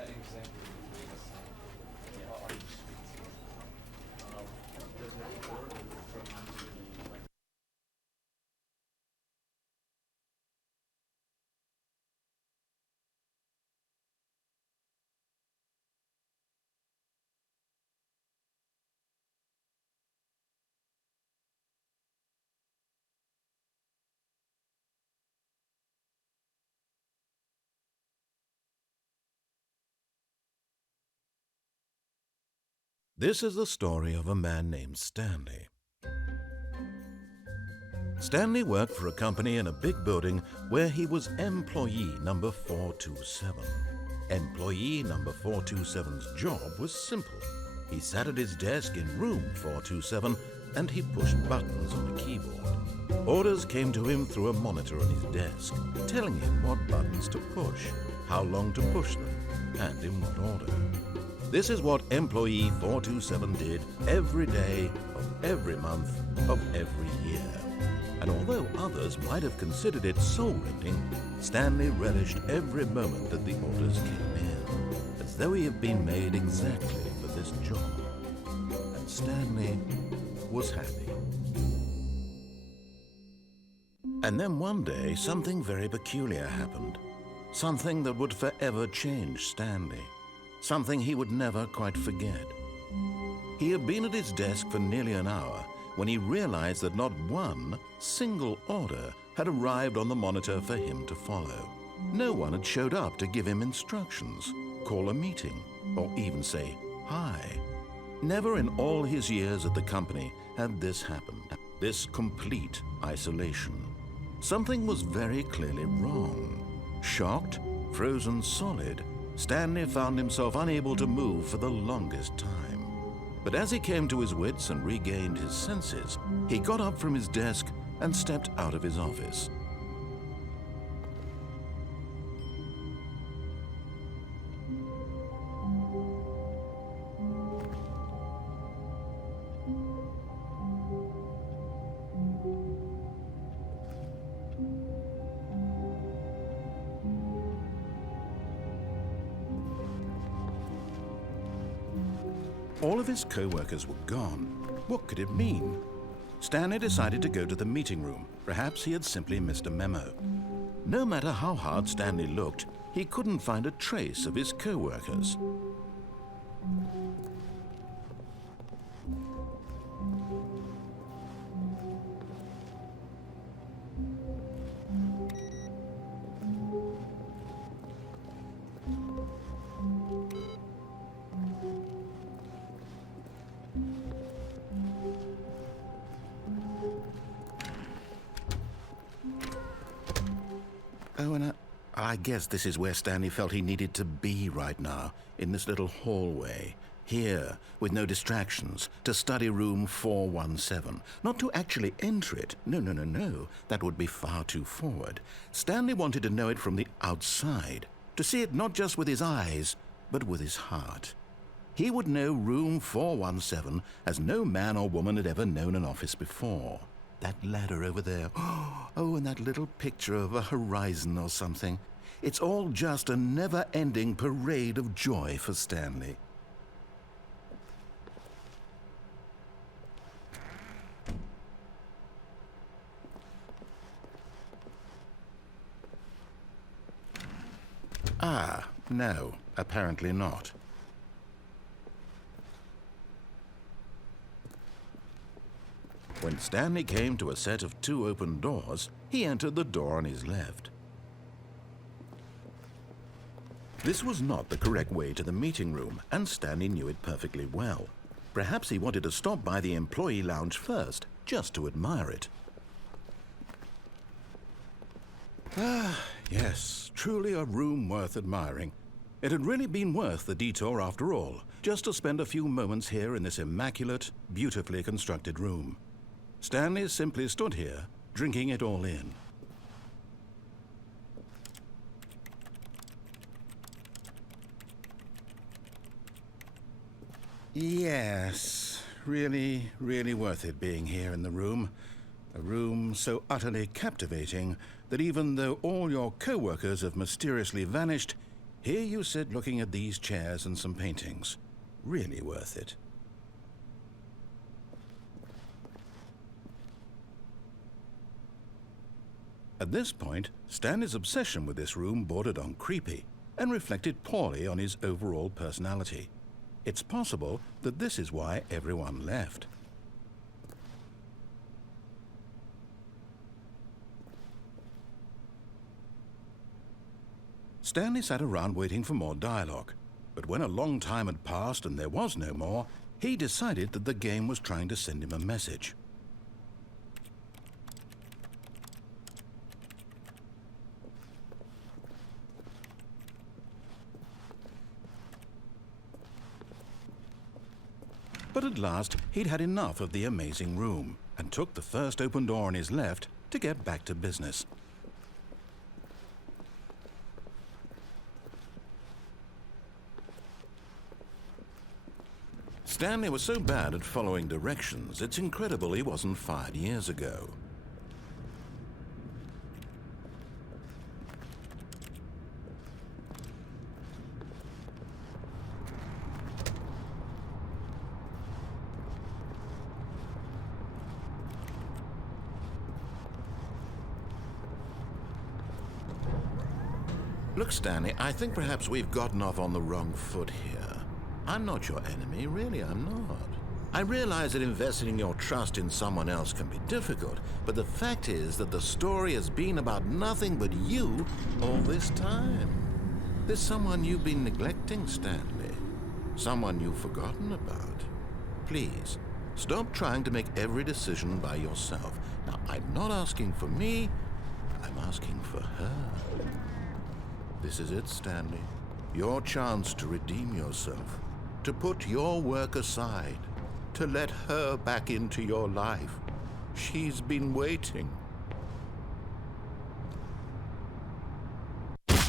that example you gave us, are you speaking? Does it work from the like? This is the story of a man named Stanley. Stanley worked for a company in a big building where he was employee number 427. Employee number 427's job was simple. He sat at his desk in room 427 and he pushed buttons on a keyboard. Orders came to him through a monitor on his desk, telling him what buttons to push, how long to push them, and in what order. This is what employee 427 did every day of every month of every year. And although others might have considered it soul-rending, Stanley relished every moment that the orders came in, as though he had been made exactly for this job. And Stanley was happy. And then one day, something very peculiar happened. Something that would forever change Stanley. Something he would never quite forget. He had been at his desk for nearly an hour when he realized that not one single order had arrived on the monitor for him to follow. No one had showed up to give him instructions, call a meeting, or even say hi. Never in all his years at the company had this happened, this complete isolation. Something was very clearly wrong. Shocked, frozen solid, Stanley found himself unable to move for the longest time. But as he came to his wits and regained his senses, he got up from his desk and stepped out of his office. All of his co-workers were gone. What could it mean? Stanley decided to go to the meeting room. Perhaps he had simply missed a memo. No matter how hard Stanley looked, he couldn't find a trace of his co-workers. Oh, and I guess this is where Stanley felt he needed to be right now, in this little hallway. Here, with no distractions, to study room 417. Not to actually enter it. No. That would be far too forward. Stanley wanted to know it from the outside. To see it not just with his eyes, but with his heart. He would know room 417 as no man or woman had ever known an office before. That ladder over there. Oh, and that little picture of a horizon or something. It's all just a never-ending parade of joy for Stanley. Ah, no, apparently not. When Stanley came to a set of 2 open doors, he entered the door on his left. This was not the correct way to the meeting room, and Stanley knew it perfectly well. Perhaps he wanted to stop by the employee lounge first, just to admire it. Ah, yes, truly a room worth admiring. It had really been worth the detour after all, just to spend a few moments here in this immaculate, beautifully constructed room. Stanley simply stood here, drinking it all in. Yes, really worth it being here in the room. A room so utterly captivating that even though all your co-workers have mysteriously vanished, Here you sit looking at these chairs and some paintings. Really worth it. At this point, Stanley's obsession with this room bordered on creepy and reflected poorly on his overall personality. It's possible that this is why everyone left. Stanley sat around waiting for more dialogue, but when a long time had passed and there was no more, he decided that the game was trying to send him a message. But at last, he'd had enough of the amazing room and took the first open door on his left to get back to business. Stanley was so bad at following directions, it's incredible he wasn't fired years ago. Look, Stanley, I think perhaps we've gotten off on the wrong foot here. I'm not your enemy, really, I'm not. I realize that investing your trust in someone else can be difficult, but the fact is that the story has been about nothing but you all this time. There's someone you've been neglecting, Stanley. Someone you've forgotten about. Please, stop trying to make every decision by yourself. Now, I'm not asking for me, I'm asking for her. This is it, Stanley. Your chance to redeem yourself, to put your work aside, to let her back into your life. She's been waiting.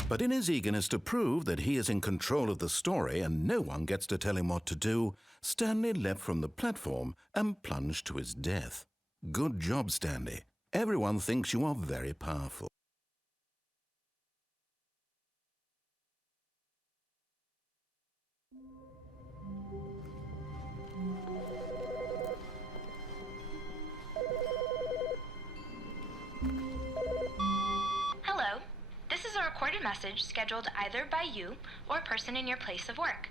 But in his eagerness to prove that he is in control of the story and no one gets to tell him what to do, Stanley leapt from the platform and plunged to his death. Good job, Stanley. Everyone thinks you are very powerful. Hello. This is a recorded message scheduled either by you or a person in your place of work.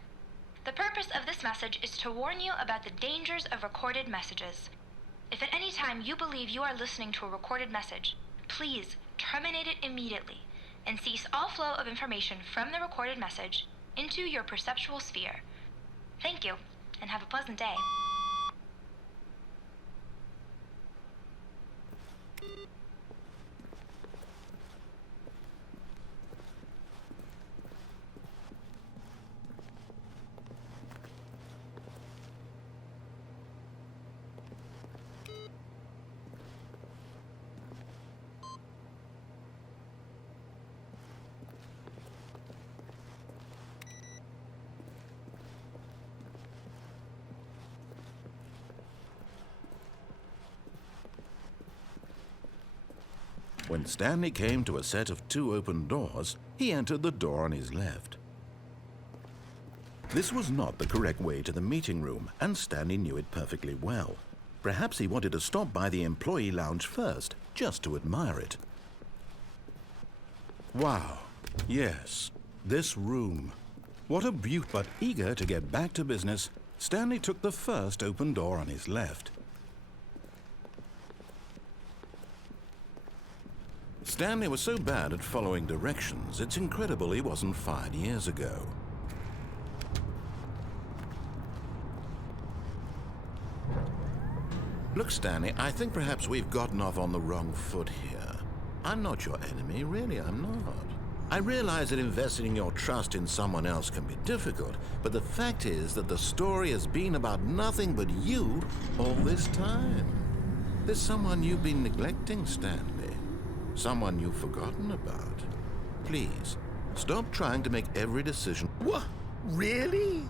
The purpose of this message is to warn you about the dangers of recorded messages. If at any time you believe you are listening to a recorded message, please terminate it immediately and cease all flow of information from the recorded message into your perceptual sphere. Thank you, and have a pleasant day. When Stanley came to a set of 2 open doors, he entered the door on his left. This was not the correct way to the meeting room, and Stanley knew it perfectly well. Perhaps he wanted to stop by the employee lounge first, just to admire it. Wow, yes, this room. What a beaut! But eager to get back to business, Stanley took the first open door on his left. Stanley was so bad at following directions, it's incredible he wasn't fired years ago. Look, Stanley, I think perhaps we've gotten off on the wrong foot here. I'm not your enemy, really, I'm not. I realize that investing your trust in someone else can be difficult, but the fact is that the story has been about nothing but you all this time. There's someone you've been neglecting, Stanley. Someone you've forgotten about. Please, stop trying to make every decision. What? Really?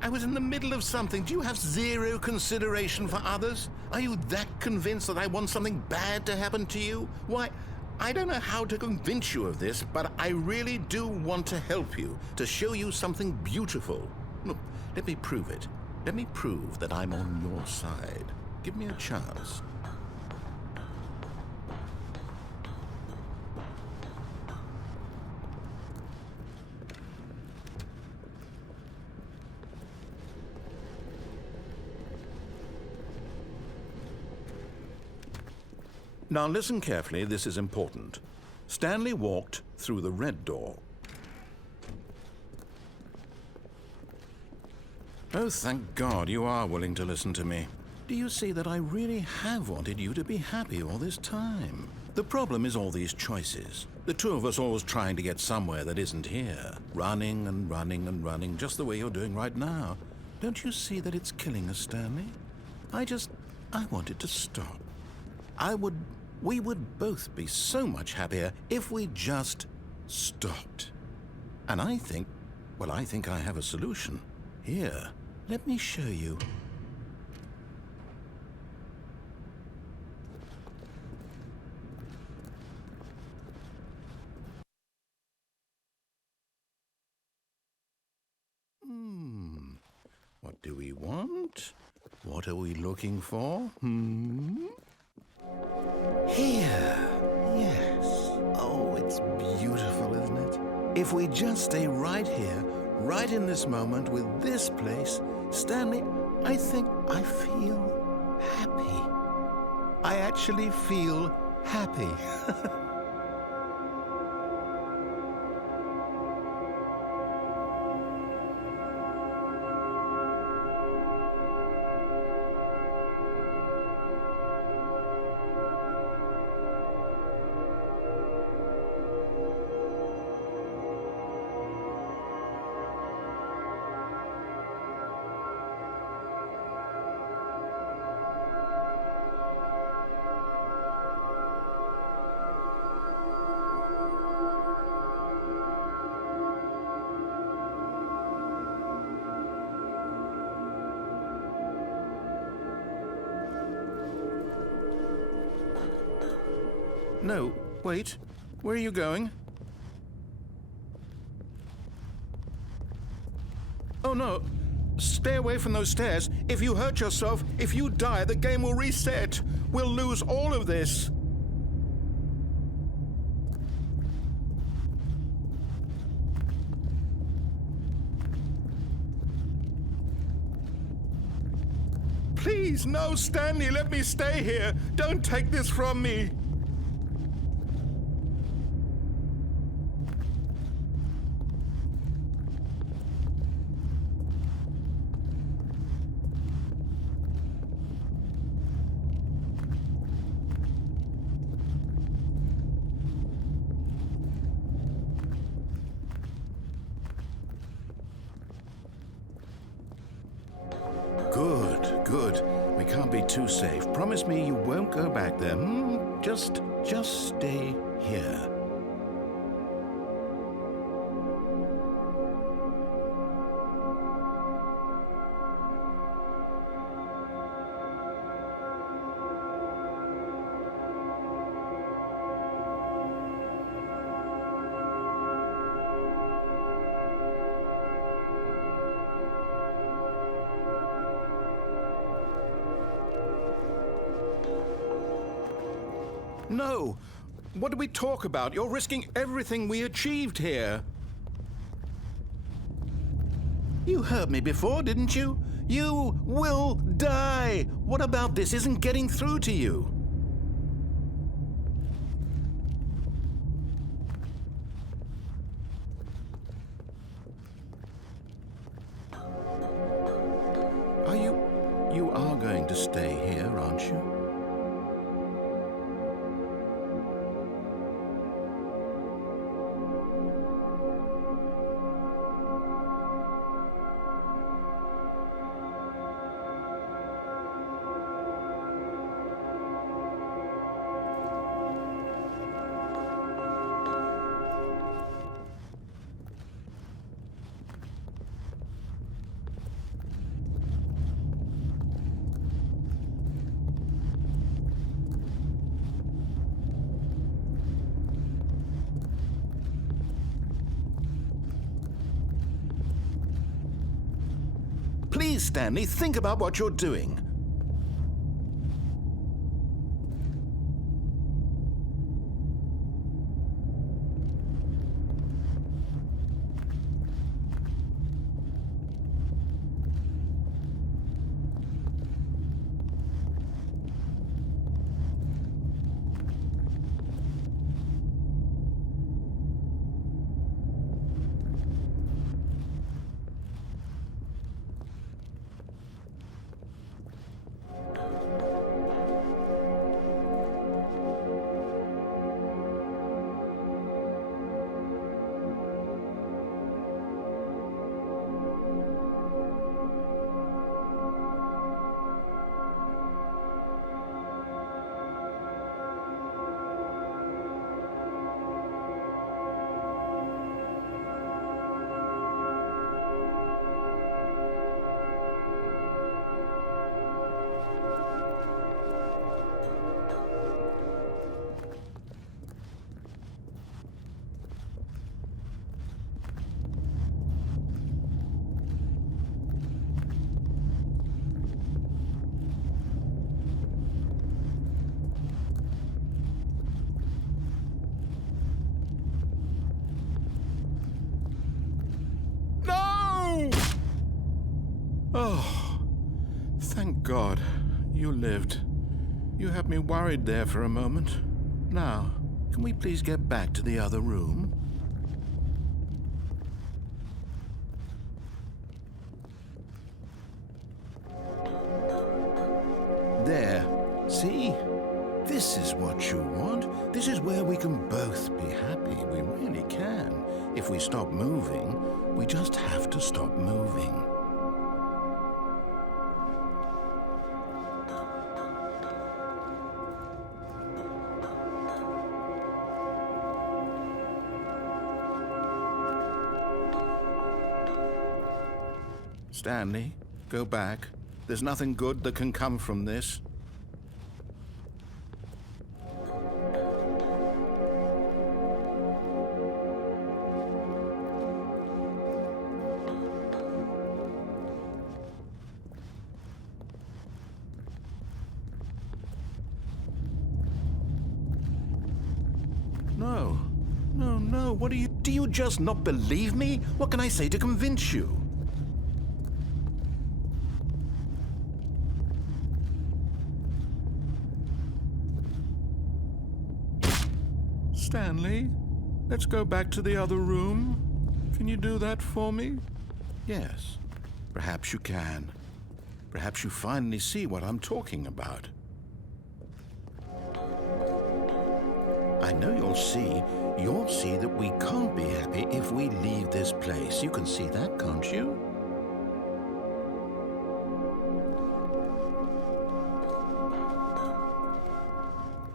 I was in the middle of something. Do you have zero consideration for others? Are you that convinced that I want something bad to happen to you? Why, I don't know how to convince you of this, but I really do want to help you, to show you something beautiful. Look, let me prove it. Let me prove that I'm on your side. Give me a chance. Now listen carefully, this is important. Stanley walked through the red door. Oh, thank God you are willing to listen to me. Do you see that I really have wanted you to be happy all this time? The problem is all these choices. The two of us always trying to get somewhere that isn't here. Running and running and running, just the way you're doing right now. Don't you see that it's killing us, Stanley? I want it to stop. We would both be so much happier if we just stopped. And I think I have a solution. Here, let me show you. What do we want? What are we looking for? Here. Yes. Oh, it's beautiful, isn't it? If we just stay right here, right in this moment with this place, Stanley, I think I feel happy. I actually feel happy. No, wait. Where are you going? Oh, no. Stay away from those stairs. If you hurt yourself, if you die, the game will reset. We'll lose all of this. Please, no, Stanley, let me stay here. Don't take this from me. Good. We can't be too safe. Promise me you won't go back there. Just stay here. No! What do we talk about? You're risking everything we achieved here. You heard me before, didn't you? You will die! What about this isn't getting through to you? You are going to stay here, aren't you? Please, Stanley, think about what you're doing. Oh, thank God. You lived. You had me worried there for a moment. Now, can we please get back to the other room? There. See? This is what you want. This is where we can both be happy. We really can. If we stop moving, we just have to stop moving. Stanley, go back. There's nothing good that can come from this. No. No, no. What do you just not believe me? What can I say to convince you? Stanley, let's go back to the other room. Can you do that for me? Yes, perhaps you can. Perhaps you finally see what I'm talking about. I know you'll see that we can't be happy if we leave this place. You can see that, can't you?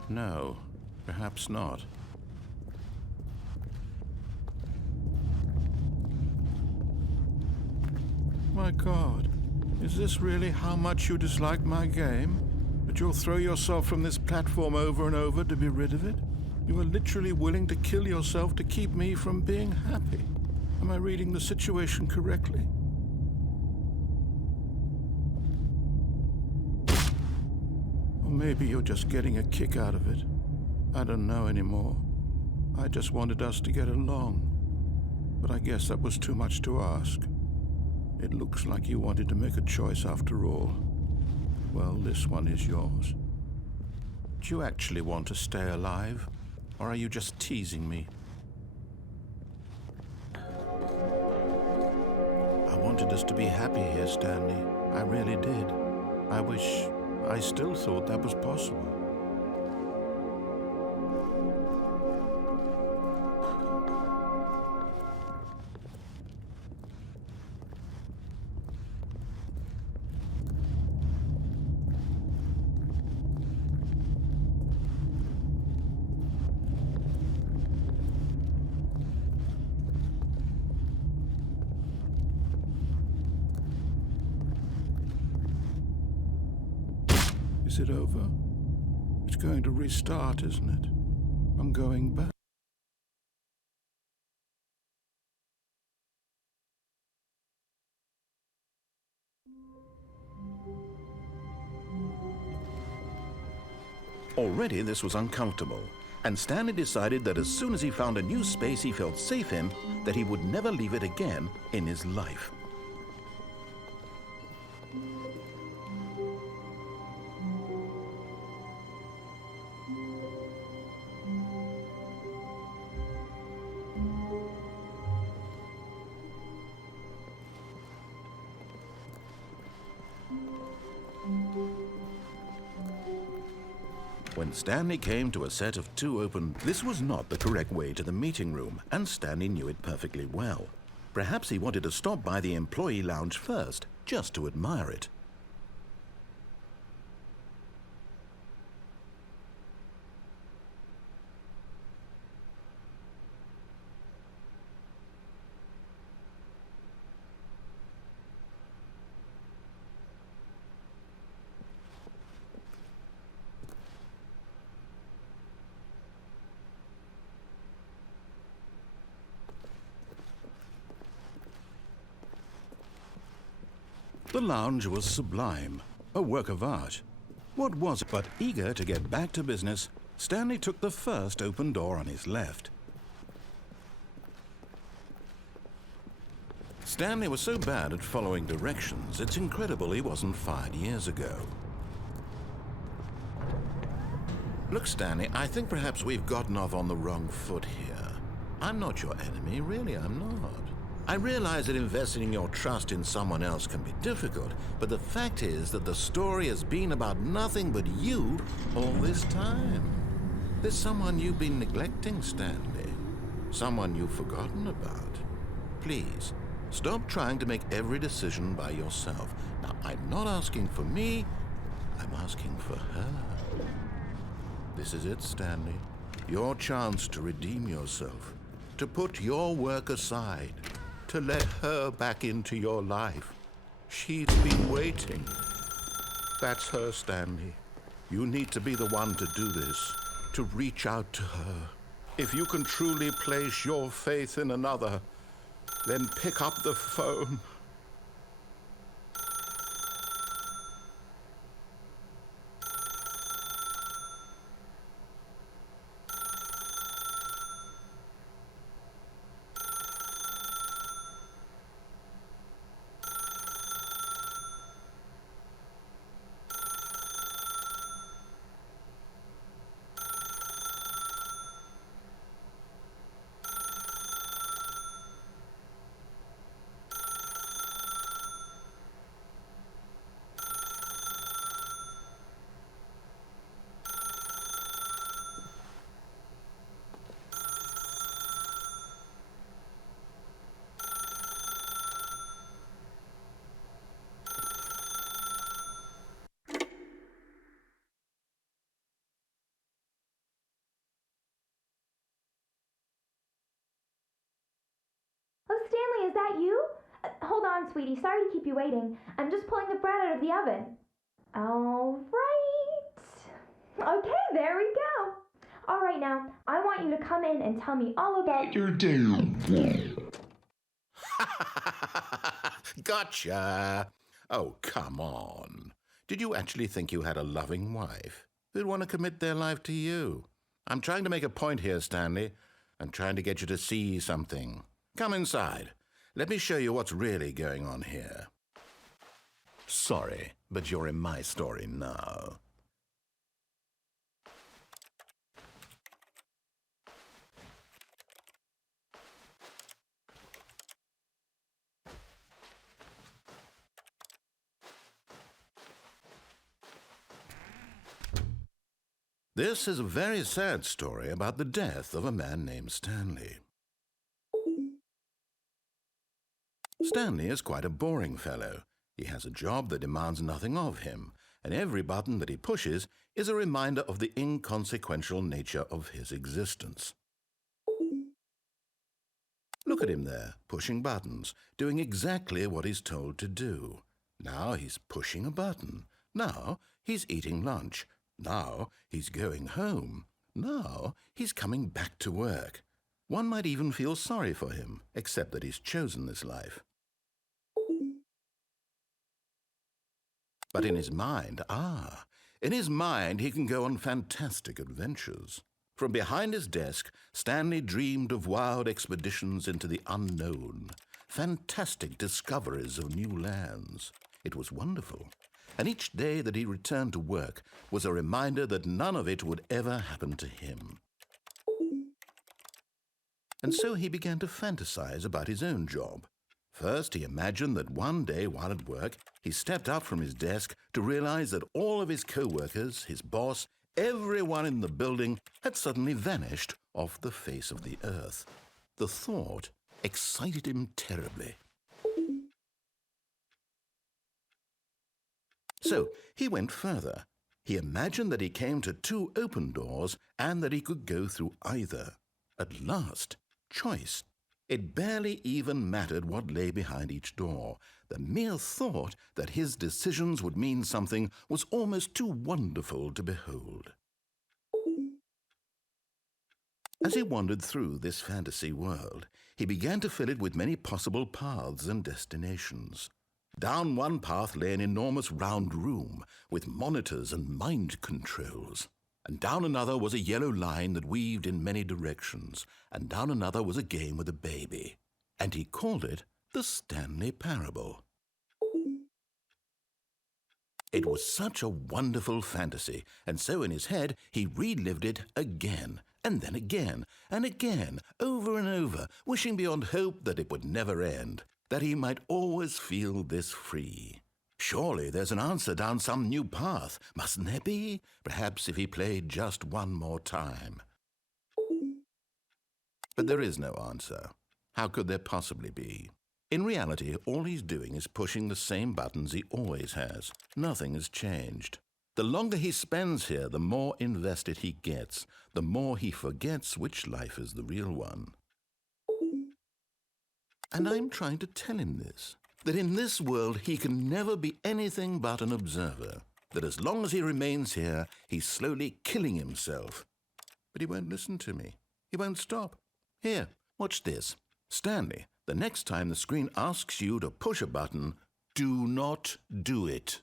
No, perhaps not. My God, is this really how much you dislike my game? That you'll throw yourself from this platform over and over to be rid of it? You are literally willing to kill yourself to keep me from being happy. Am I reading the situation correctly? Or maybe you're just getting a kick out of it. I don't know anymore. I just wanted us to get along. But I guess that was too much to ask. It looks like you wanted to make a choice after all. Well, this one is yours. Do you actually want to stay alive? Or are you just teasing me? I wanted us to be happy here, Stanley. I really did. I wish I still thought that was possible. Is it over? It's going to restart, isn't it? I'm going back. Already this was uncomfortable, and Stanley decided that as soon as he found a new space he felt safe in, that he would never leave it again in his life. When Stanley came to a set of two open, this was not the correct way to the meeting room, and Stanley knew it perfectly well. Perhaps he wanted to stop by the employee lounge first, just to admire it. The lounge was sublime, a work of art. What was it? But eager to get back to business, Stanley took the first open door on his left. Stanley was so bad at following directions, it's incredible he wasn't fired years ago. Look, Stanley, I think perhaps we've gotten off on the wrong foot here. I'm not your enemy, really, I'm not. I realize that investing your trust in someone else can be difficult, but the fact is that the story has been about nothing but you all this time. There's someone you've been neglecting, Stanley. Someone you've forgotten about. Please, stop trying to make every decision by yourself. Now, I'm not asking for me, I'm asking for her. This is it, Stanley. Your chance to redeem yourself, to put your work aside, to let her back into your life. She's been waiting. That's her, Stanley. You need to be the one to do this, to reach out to her. If you can truly place your faith in another, then pick up the phone. Oh, Stanley, is that you? Hold on, sweetie. Sorry to keep you waiting. I'm just pulling the bread out of the oven. All right. Okay, there we go. All right, now, I want you to come in and tell me all about your day. Gotcha. Oh, come on. Did you actually think you had a loving wife who'd want to commit their life to you? I'm trying to make a point here, Stanley. I'm trying to get you to see something. Come inside. Let me show you what's really going on here. Sorry, but you're in my story now. This is a very sad story about the death of a man named Stanley. Stanley is quite a boring fellow. He has a job that demands nothing of him, and every button that he pushes is a reminder of the inconsequential nature of his existence. Look at him there, pushing buttons, doing exactly what he's told to do. Now he's pushing a button. Now he's eating lunch. Now he's going home. Now he's coming back to work. One might even feel sorry for him, except that he's chosen this life. But in his mind, In his mind, he can go on fantastic adventures. From behind his desk, Stanley dreamed of wild expeditions into the unknown, fantastic discoveries of new lands. It was wonderful, and each day that he returned to work was a reminder that none of it would ever happen to him. And so he began to fantasize about his own job. First, he imagined that one day while at work, he stepped up from his desk to realize that all of his co-workers, his boss, everyone in the building had suddenly vanished off the face of the earth. The thought excited him terribly. So he went further. He imagined that he came to 2 open doors and that he could go through either. At last, choice. It barely even mattered what lay behind each door. The mere thought that his decisions would mean something was almost too wonderful to behold. As he wandered through this fantasy world, he began to fill it with many possible paths and destinations. Down one path lay an enormous round room with monitors and mind controls. And down another was a yellow line that weaved in many directions, and down another was a game with a baby. And he called it the Stanley Parable. It was such a wonderful fantasy, and so in his head he relived it again, and then again, and again, over and over, wishing beyond hope that it would never end, that he might always feel this free. Surely there's an answer down some new path, mustn't there be? Perhaps if he played just one more time. But there is no answer. How could there possibly be? In reality, all he's doing is pushing the same buttons he always has. Nothing has changed. The longer he spends here, the more invested he gets, the more he forgets which life is the real one. And I'm trying to tell him this, that in this world he can never be anything but an observer, that as long as he remains here, he's slowly killing himself. But he won't listen to me. He won't stop. Here, watch this. Stanley, the next time the screen asks you to push a button, do not do it.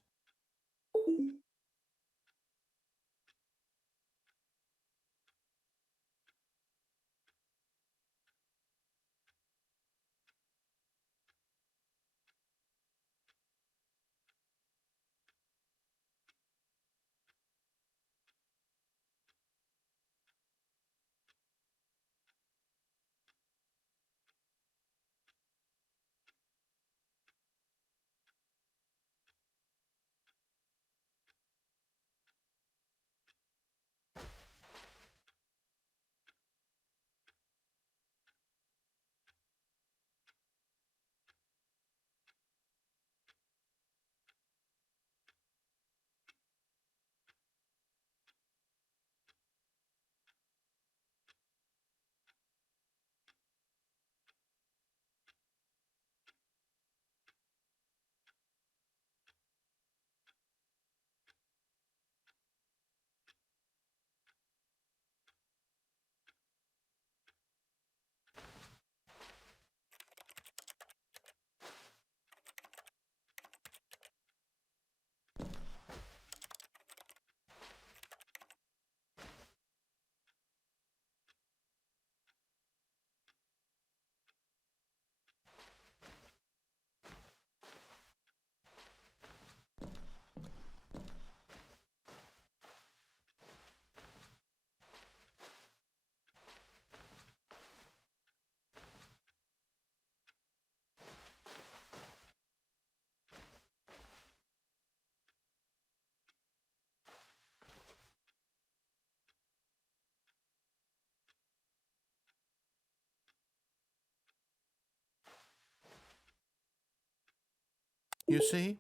You see?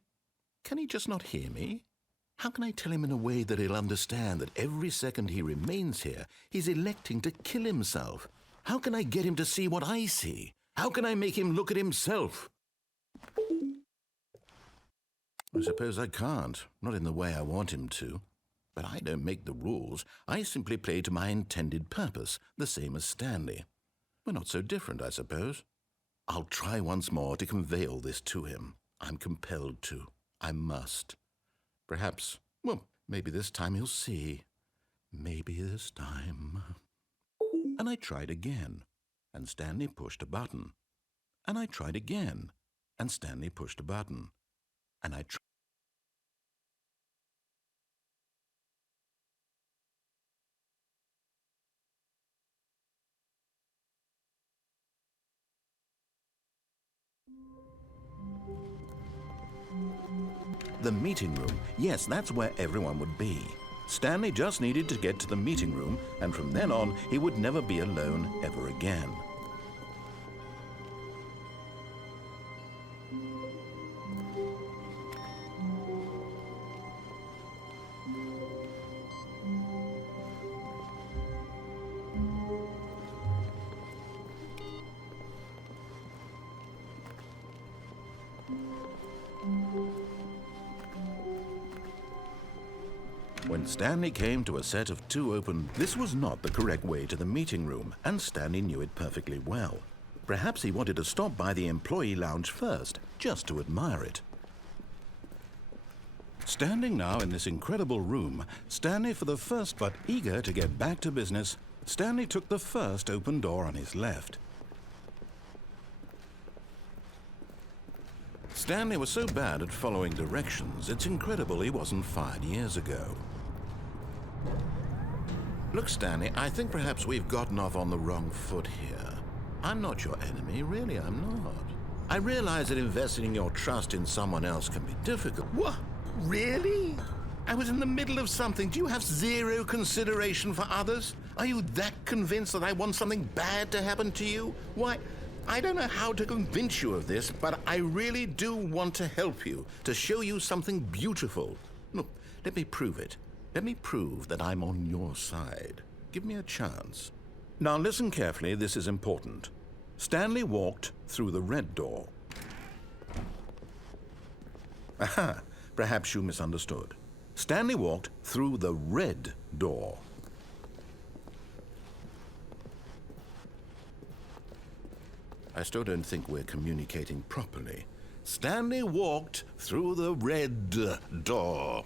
Can he just not hear me? How can I tell him in a way that he'll understand that every second he remains here, he's electing to kill himself? How can I get him to see what I see? How can I make him look at himself? I suppose I can't, not in the way I want him to. But I don't make the rules. I simply play to my intended purpose, the same as Stanley. We're not so different, I suppose. I'll try once more to convey all this to him. I'm compelled to. I must. Perhaps, well, Maybe this time he'll see. Maybe this time. And I tried again, and Stanley pushed a button. And I tried again, and Stanley pushed a button. And I tried. The meeting room. Yes, that's where everyone would be. Stanley just needed to get to the meeting room, and from then on, he would never be alone ever again. When Stanley came to a set of 2 open, this was not the correct way to the meeting room, and Stanley knew it perfectly well. Perhaps he wanted to stop by the employee lounge first, just to admire it. Standing now in this incredible room, Stanley for the first but eager to get back to business, Stanley took the first open door on his left. Stanley was so bad at following directions, it's incredible he wasn't fired years ago. Look, Stanley, I think perhaps we've gotten off on the wrong foot here. I'm not your enemy, really, I'm not. I realize that investing your trust in someone else can be difficult. What? Really? I was in the middle of something. Do you have zero consideration for others? Are you that convinced that I want something bad to happen to you? Why, I don't know how to convince you of this, but I really do want to help you, to show you something beautiful. Look, let me prove it. Let me prove that I'm on your side. Give me a chance. Now listen carefully, this is important. Stanley walked through the red door. Aha, perhaps you misunderstood. Stanley walked through the red door. I still don't think we're communicating properly. Stanley walked through the red door.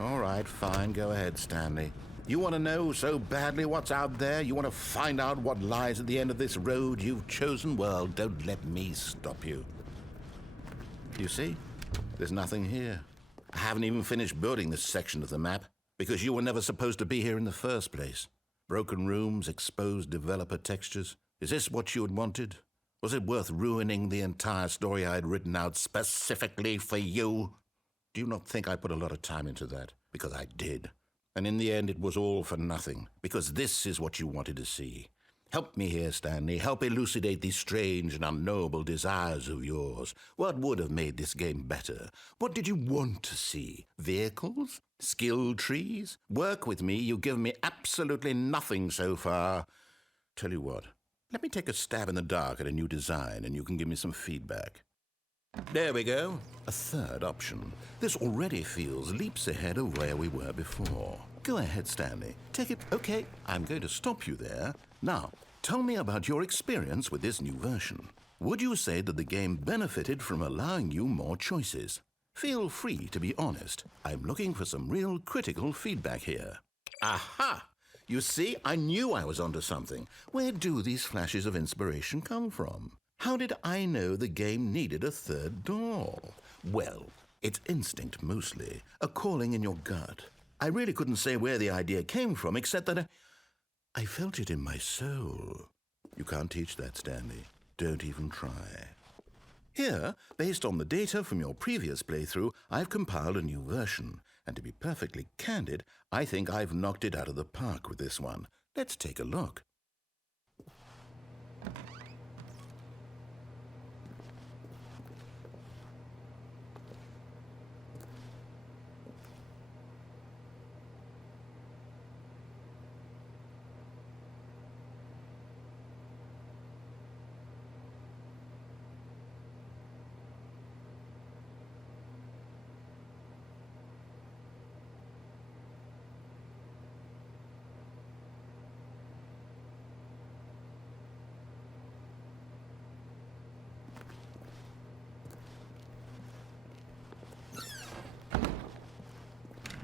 All right, fine. Go ahead, Stanley. You want to know so badly what's out there? You want to find out what lies at the end of this road you've chosen? Well, don't let me stop you. You see? There's nothing here. I haven't even finished building this section of the map because you were never supposed to be here in the first place. Broken rooms, exposed developer textures. Is this what you had wanted? Was it worth ruining the entire story I had written out specifically for you? Do you not think I put a lot of time into that? Because I did. And in the end, it was all for nothing. Because this is what you wanted to see. Help me here, Stanley. Help elucidate these strange and unknowable desires of yours. What would have made this game better? What did you want to see? Vehicles? Skill trees? Work with me. You've given me absolutely nothing so far. Tell you what. Let me take a stab in the dark at a new design, and you can give me some feedback. There we go. A third option. This already feels leaps ahead of where we were before. Go ahead, Stanley. Take it. Okay, I'm going to stop you there. Now, tell me about your experience with this new version. Would you say that the game benefited from allowing you more choices? Feel free to be honest. I'm looking for some real critical feedback here. Aha! You see, I knew I was onto something. Where do these flashes of inspiration come from? How did I know the game needed a third door? Well, it's instinct mostly, a calling in your gut. I really couldn't say where the idea came from, except that I felt it in my soul. You can't teach that, Stanley. Don't even try. Here, based on the data from your previous playthrough, I've compiled a new version. And to be perfectly candid, I think I've knocked it out of the park with this one. Let's take a look.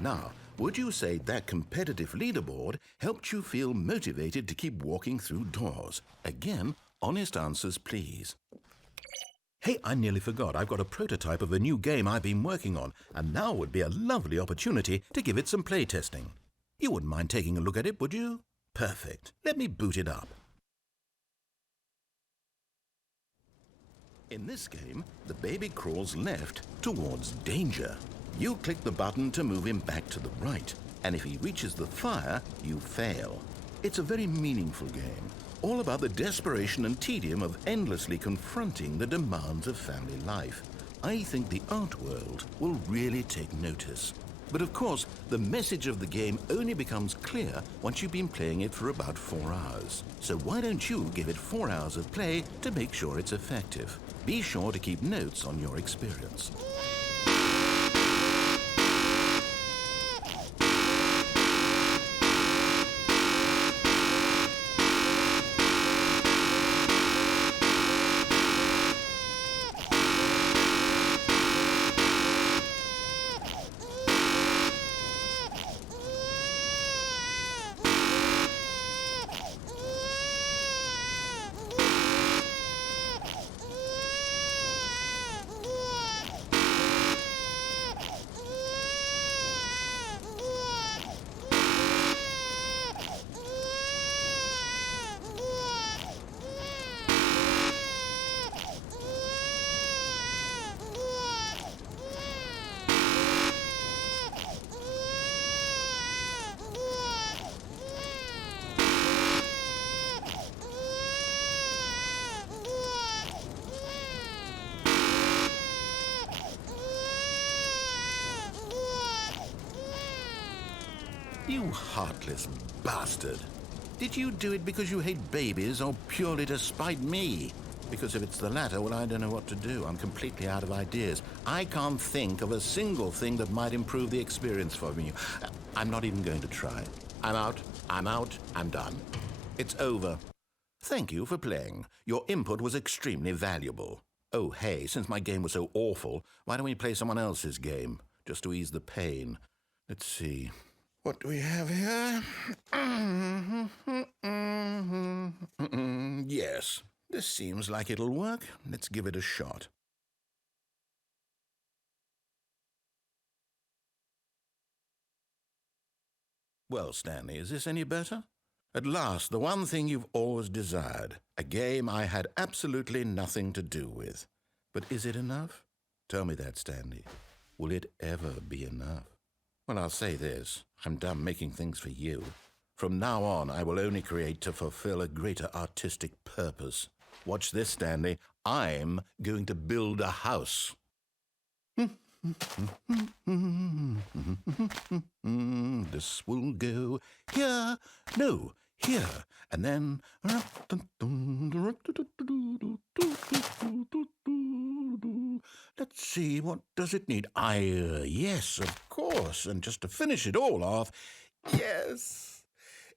Now, would you say that competitive leaderboard helped you feel motivated to keep walking through doors? Again, honest answers, please. Hey, I nearly forgot. I've got a prototype of a new game I've been working on, and now would be a lovely opportunity to give it some playtesting. You wouldn't mind taking a look at it, would you? Perfect. Let me boot it up. In this game, the baby crawls left towards danger. You click the button to move him back to the right, and if he reaches the fire, you fail. It's a very meaningful game, all about the desperation and tedium of endlessly confronting the demands of family life. I think the art world will really take notice. But of course, the message of the game only becomes clear once you've been playing it for about 4 hours. So why don't you give it 4 hours of play to make sure it's effective? Be sure to keep notes on your experience. You heartless bastard. Did you do it because you hate babies or purely to spite me? Because if it's the latter, well, I don't know what to do. I'm completely out of ideas. I can't think of a single thing that might improve the experience for me. I'm not even going to try. I'm out, I'm done. It's over. Thank you for playing. Your input was extremely valuable. Oh, hey, since my game was so awful, why don't we play someone else's game, just to ease the pain? Let's see. What do we have here? Yes, this seems like it'll work. Let's give it a shot. Well, Stanley, is this any better? At last, the one thing you've always desired. A game I had absolutely nothing to do with. But is it enough? Tell me that, Stanley. Will it ever be enough? Well, I'll say this. I'm done making things for you. From now on, I will only create to fulfill a greater artistic purpose. Watch this, Stanley. I'm going to build a house. This will go here. No, here. And then... Let's see, what does it need? Yes, of course. And just to finish it all off, yes,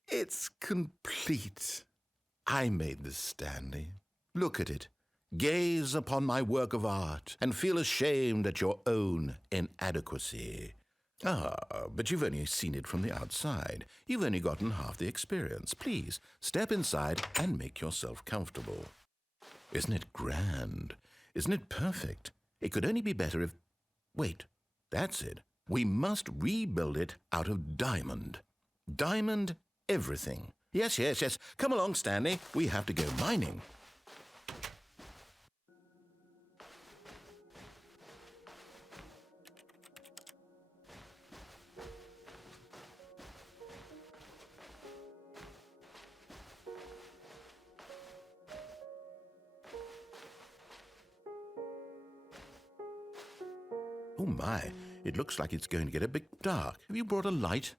it's complete. I made this, Stanley. Look at it. Gaze upon my work of art and feel ashamed at your own inadequacy. Ah, but you've only seen it from the outside. You've only gotten half the experience. Please, step inside and make yourself comfortable. Isn't it grand? Isn't it perfect? It could only be better if... Wait, that's it. We must rebuild it out of diamond. Diamond everything. Yes. Come along, Stanley. We have to go mining. Oh my, it looks like it's going to get a bit dark. Have you brought a light?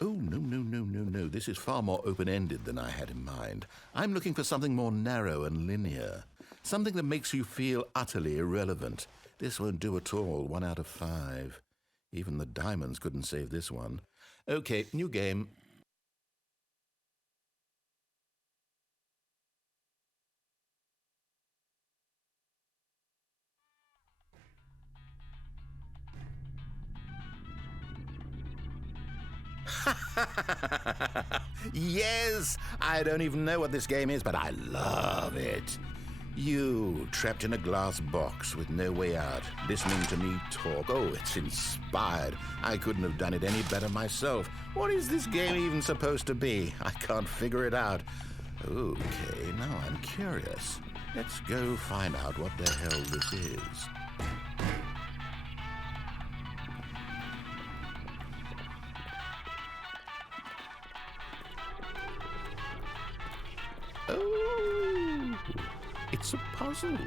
Oh, no. This is far more open-ended than I had in mind. I'm looking for something more narrow and linear. Something that makes you feel utterly irrelevant. This won't do at all. 1 out of 5. Even the diamonds couldn't save this one. Okay, new game. Yes, I don't even know what this game is, but I love it. You, trapped in a glass box with no way out, listening to me talk. Oh, it's inspired. I couldn't have done it any better myself. What is this game even supposed to be? I can't figure it out. Okay, now I'm curious. Let's go find out what the hell this is. Oh, it's a puzzle.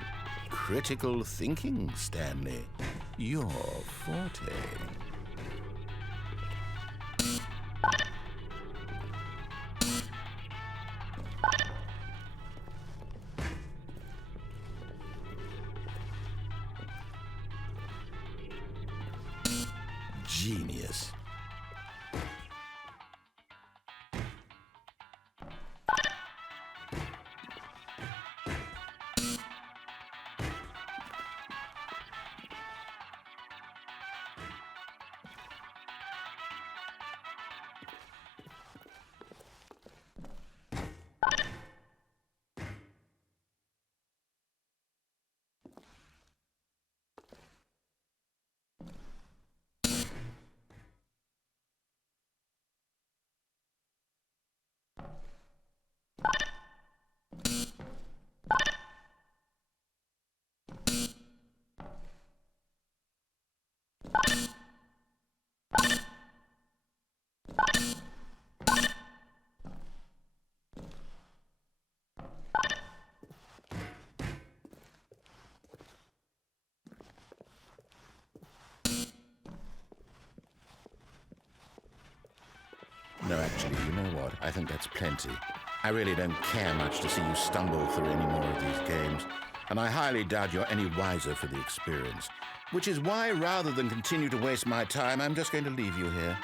Critical thinking, Stanley. Your forte. Genius. No, actually, you know what? I think that's plenty. I really don't care much to see you stumble through any more of these games, and I highly doubt you're any wiser for the experience. Which is why, rather than continue to waste my time, I'm just going to leave you here.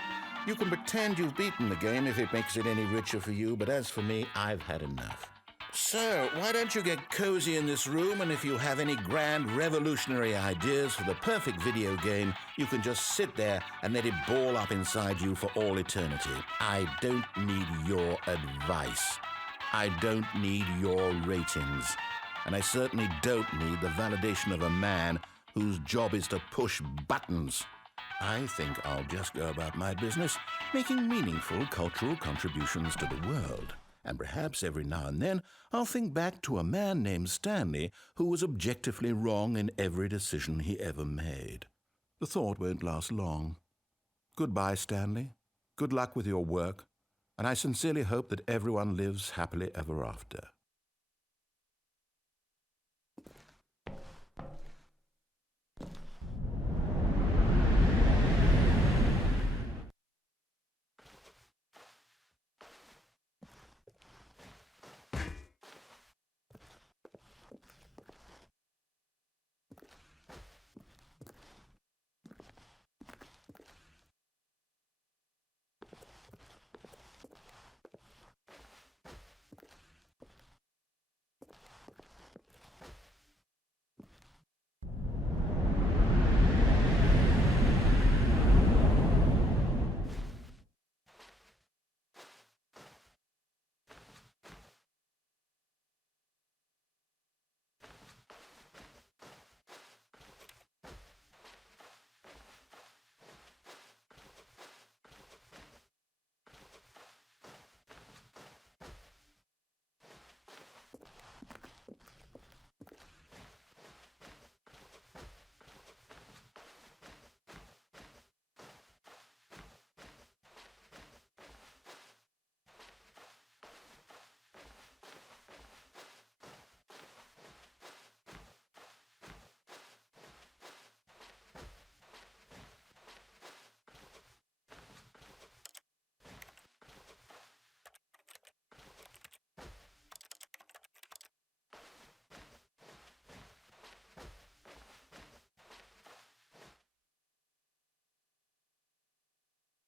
You can pretend you've beaten the game if it makes it any richer for you, but as for me, I've had enough. So, why don't you get cozy in this room, and if you have any grand revolutionary ideas for the perfect video game, you can just sit there and let it ball up inside you for all eternity. I don't need your advice. I don't need your ratings. And I certainly don't need the validation of a man whose job is to push buttons. I think I'll just go about my business, making meaningful cultural contributions to the world. And perhaps every now and then I'll think back to a man named Stanley who was objectively wrong in every decision he ever made. The thought won't last long. Goodbye, Stanley. Good luck with your work, and I sincerely hope that everyone lives happily ever after.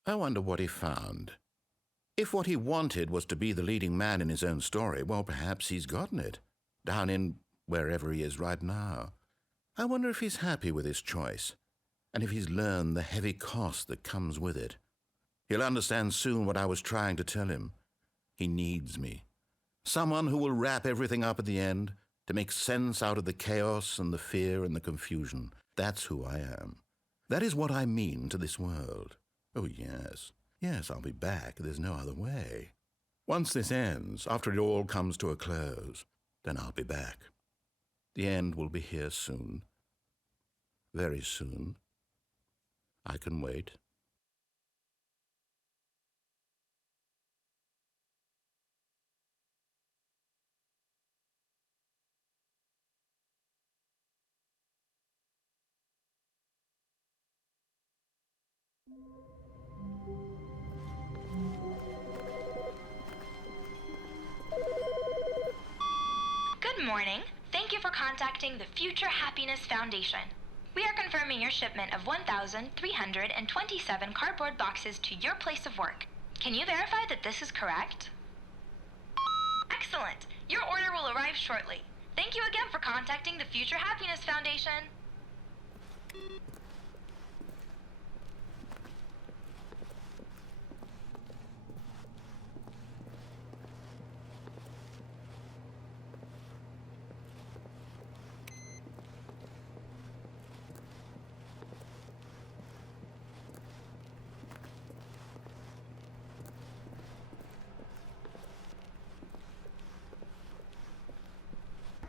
I wonder what he found. If what he wanted was to be the leading man in his own story, well, perhaps he's gotten it, down in wherever he is right now. I wonder if he's happy with his choice, and if he's learned the heavy cost that comes with it. He'll understand soon what I was trying to tell him. He needs me. Someone who will wrap everything up at the end to make sense out of the chaos and the fear and the confusion. That's who I am. That is what I mean to this world. Oh, yes. Yes, I'll be back. There's no other way. Once this ends, after it all comes to a close, then I'll be back. The end will be here soon. Very soon. I can wait. Good morning. Thank you for contacting the Future Happiness Foundation. We are confirming your shipment of 1,327 cardboard boxes to your place of work. Can you verify that this is correct? Excellent. Your order will arrive shortly. Thank you again for contacting the Future Happiness Foundation.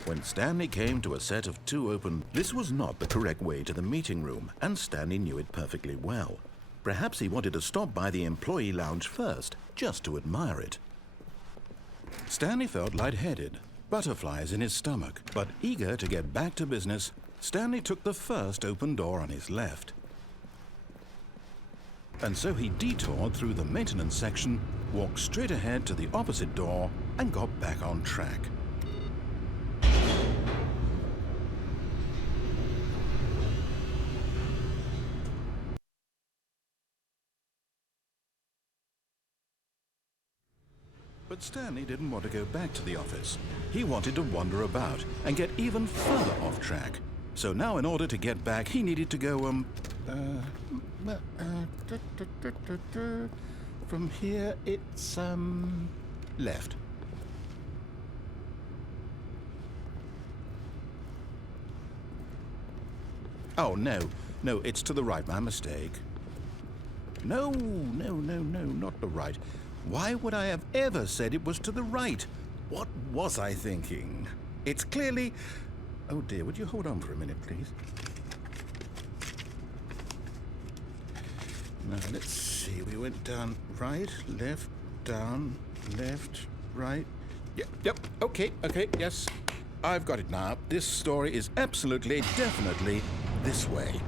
When Stanley came to a set of 2 open, this was not the correct way to the meeting room, and Stanley knew it perfectly well. Perhaps he wanted to stop by the employee lounge first, just to admire it. Stanley felt lightheaded, butterflies in his stomach, but eager to get back to business, Stanley took the first open door on his left. And so he detoured through the maintenance section, walked straight ahead to the opposite door, and got back on track. But Stanley didn't want to go back to the office. He wanted to wander about and get even further off track. So now in order to get back, he needed to go, from here it's, left. Oh, no, it's to the right, my mistake. No, not the right. Why would I have ever said it was to the right? What was I thinking? It's clearly... Oh dear, would you hold on for a minute, please? Now, let's see. We went down right, left, down, left, right. Yep, okay, yes. I've got it now. This story is absolutely, definitely this way.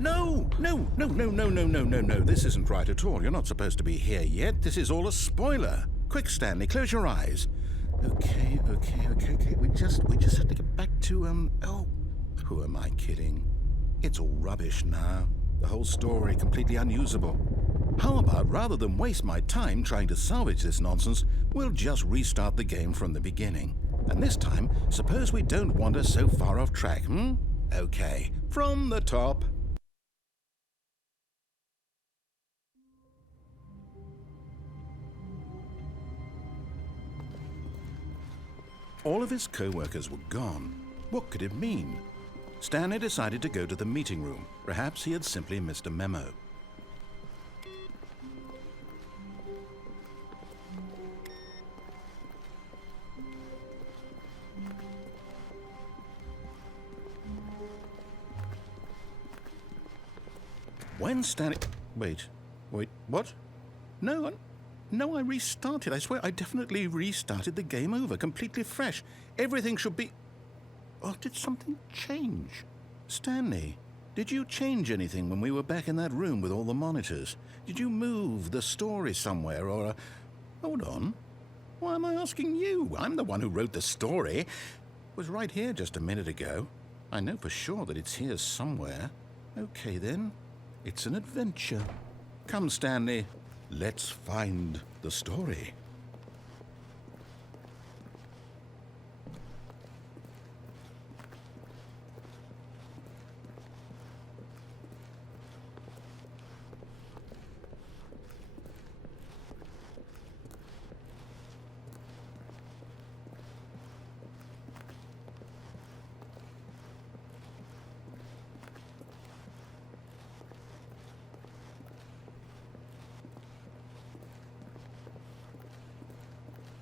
No. This isn't right at all. You're not supposed to be here yet. This is all a spoiler. Quick, Stanley, close your eyes. Okay. We just have to get back to, oh, who am I kidding? It's all rubbish now. The whole story completely unusable. How about, rather than waste my time trying to salvage this nonsense, we'll just restart the game from the beginning. And this time, suppose we don't wander so far off track, Okay, from the top. All of his co-workers were gone. What could it mean? Stanley decided to go to the meeting room. Perhaps he had simply missed a memo. When Stanley... Wait, what? No, I restarted. I swear I definitely restarted the game over, completely fresh. Everything should be... Oh, did something change? Stanley, did you change anything when we were back in that room with all the monitors? Did you move the story somewhere or... Hold on. Why am I asking you? I'm the one who wrote the story. It was right here just a minute ago. I know for sure that it's here somewhere. Okay, then. It's an adventure. Come, Stanley. Let's find the story.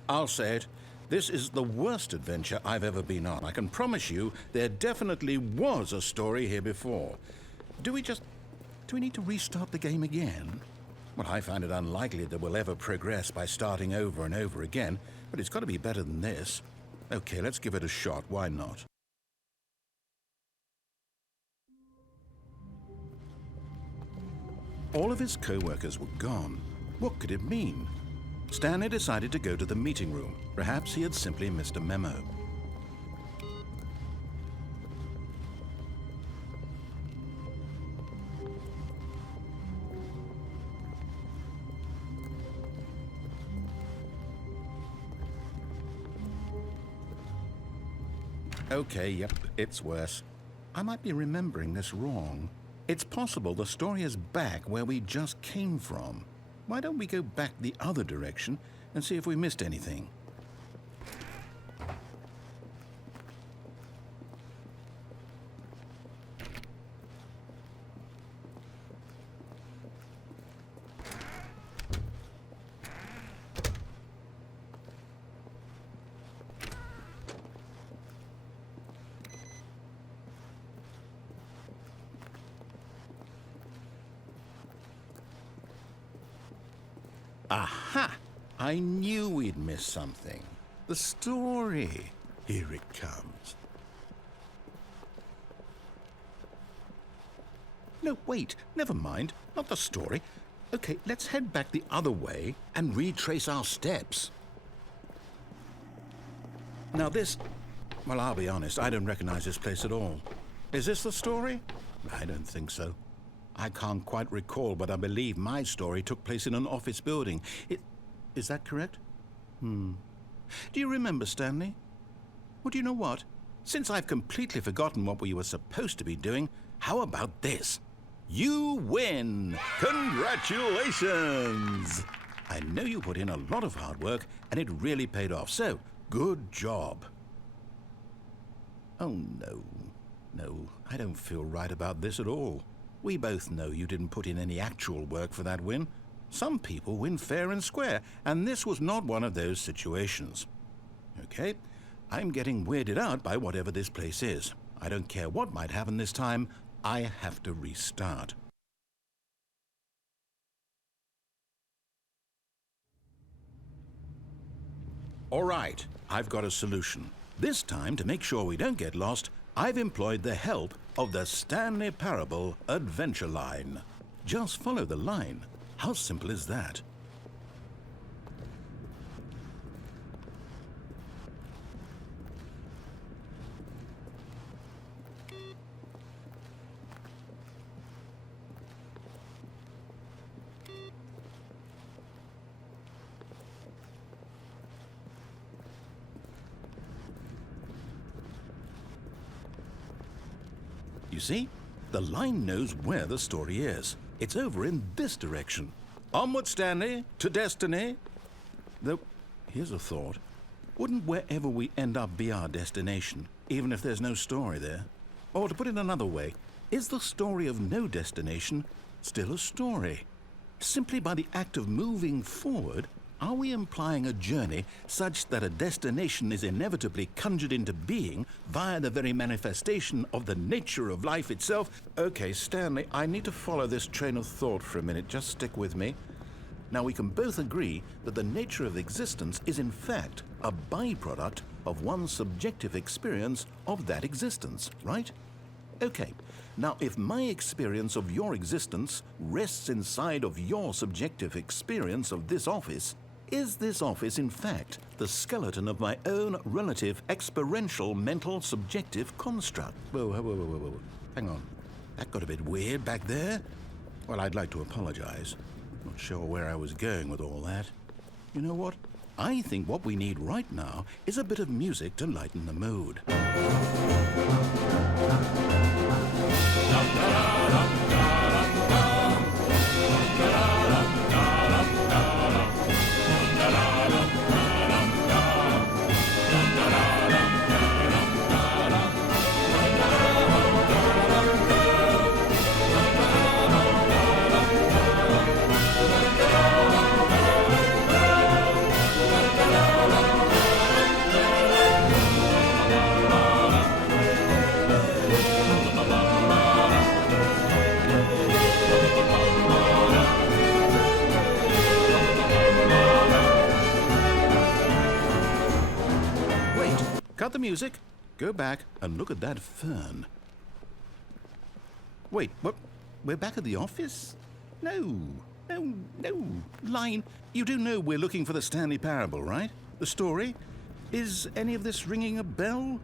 I'll say it. This is the worst adventure I've ever been on. I can promise you there definitely was a story here before. Do we need to restart the game again? Well, I find it unlikely that we'll ever progress by starting over and over again, but it's got to be better than this. Okay, let's give it a shot. Why not? All of his co-workers were gone. What could it mean? Stanley decided to go to the meeting room. Perhaps he had simply missed a memo. Okay, yep, it's worse. I might be remembering this wrong. It's possible the story is back where we just came from. Why don't we go back the other direction and see if we missed anything? Aha! I knew we'd miss something. The story. Here it comes. No, wait. Never mind. Not the story. Okay, let's head back the other way and retrace our steps. Now this... Well, I'll be honest. I don't recognize this place at all. Is this the story? I don't think so. I can't quite recall, but I believe my story took place in an office building. Is that correct? Do you remember, Stanley? Well, do you know what? Since I've completely forgotten what we were supposed to be doing, how about this? You win! Congratulations! I know you put in a lot of hard work, and it really paid off, so good job. Oh, no. No, I don't feel right about this at all. We both know you didn't put in any actual work for that win. Some people win fair and square, and this was not one of those situations. Okay, I'm getting weirded out by whatever this place is. I don't care what might happen this time. I have to restart. All right, I've got a solution. This time, to make sure we don't get lost, I've employed the help of the Stanley Parable Adventure Line. Just follow the line. How simple is that? You see, the line knows where the story is. It's over in this direction. Onward, Stanley, to destiny. Though, here's a thought. Wouldn't wherever we end up be our destination, even if there's no story there? Or to put it another way, is the story of no destination still a story? Simply by the act of moving forward, are we implying a journey such that a destination is inevitably conjured into being via the very manifestation of the nature of life itself? Okay, Stanley, I need to follow this train of thought for a minute. Just stick with me. Now, we can both agree that the nature of existence is in fact a byproduct of one's subjective experience of that existence, right? Okay, now if my experience of your existence rests inside of your subjective experience of this office, is this office, in fact, the skeleton of my own relative experiential mental subjective construct? Whoa. Hang on. That got a bit weird back there. Well, I'd like to apologize. Not sure where I was going with all that. You know what? I think what we need right now is a bit of music to lighten the mood. cut the music, go back and look at that fern. Wait, what? We're back at the office? No. Line, you do know we're looking for the Stanley Parable, right? The story? Is any of this ringing a bell?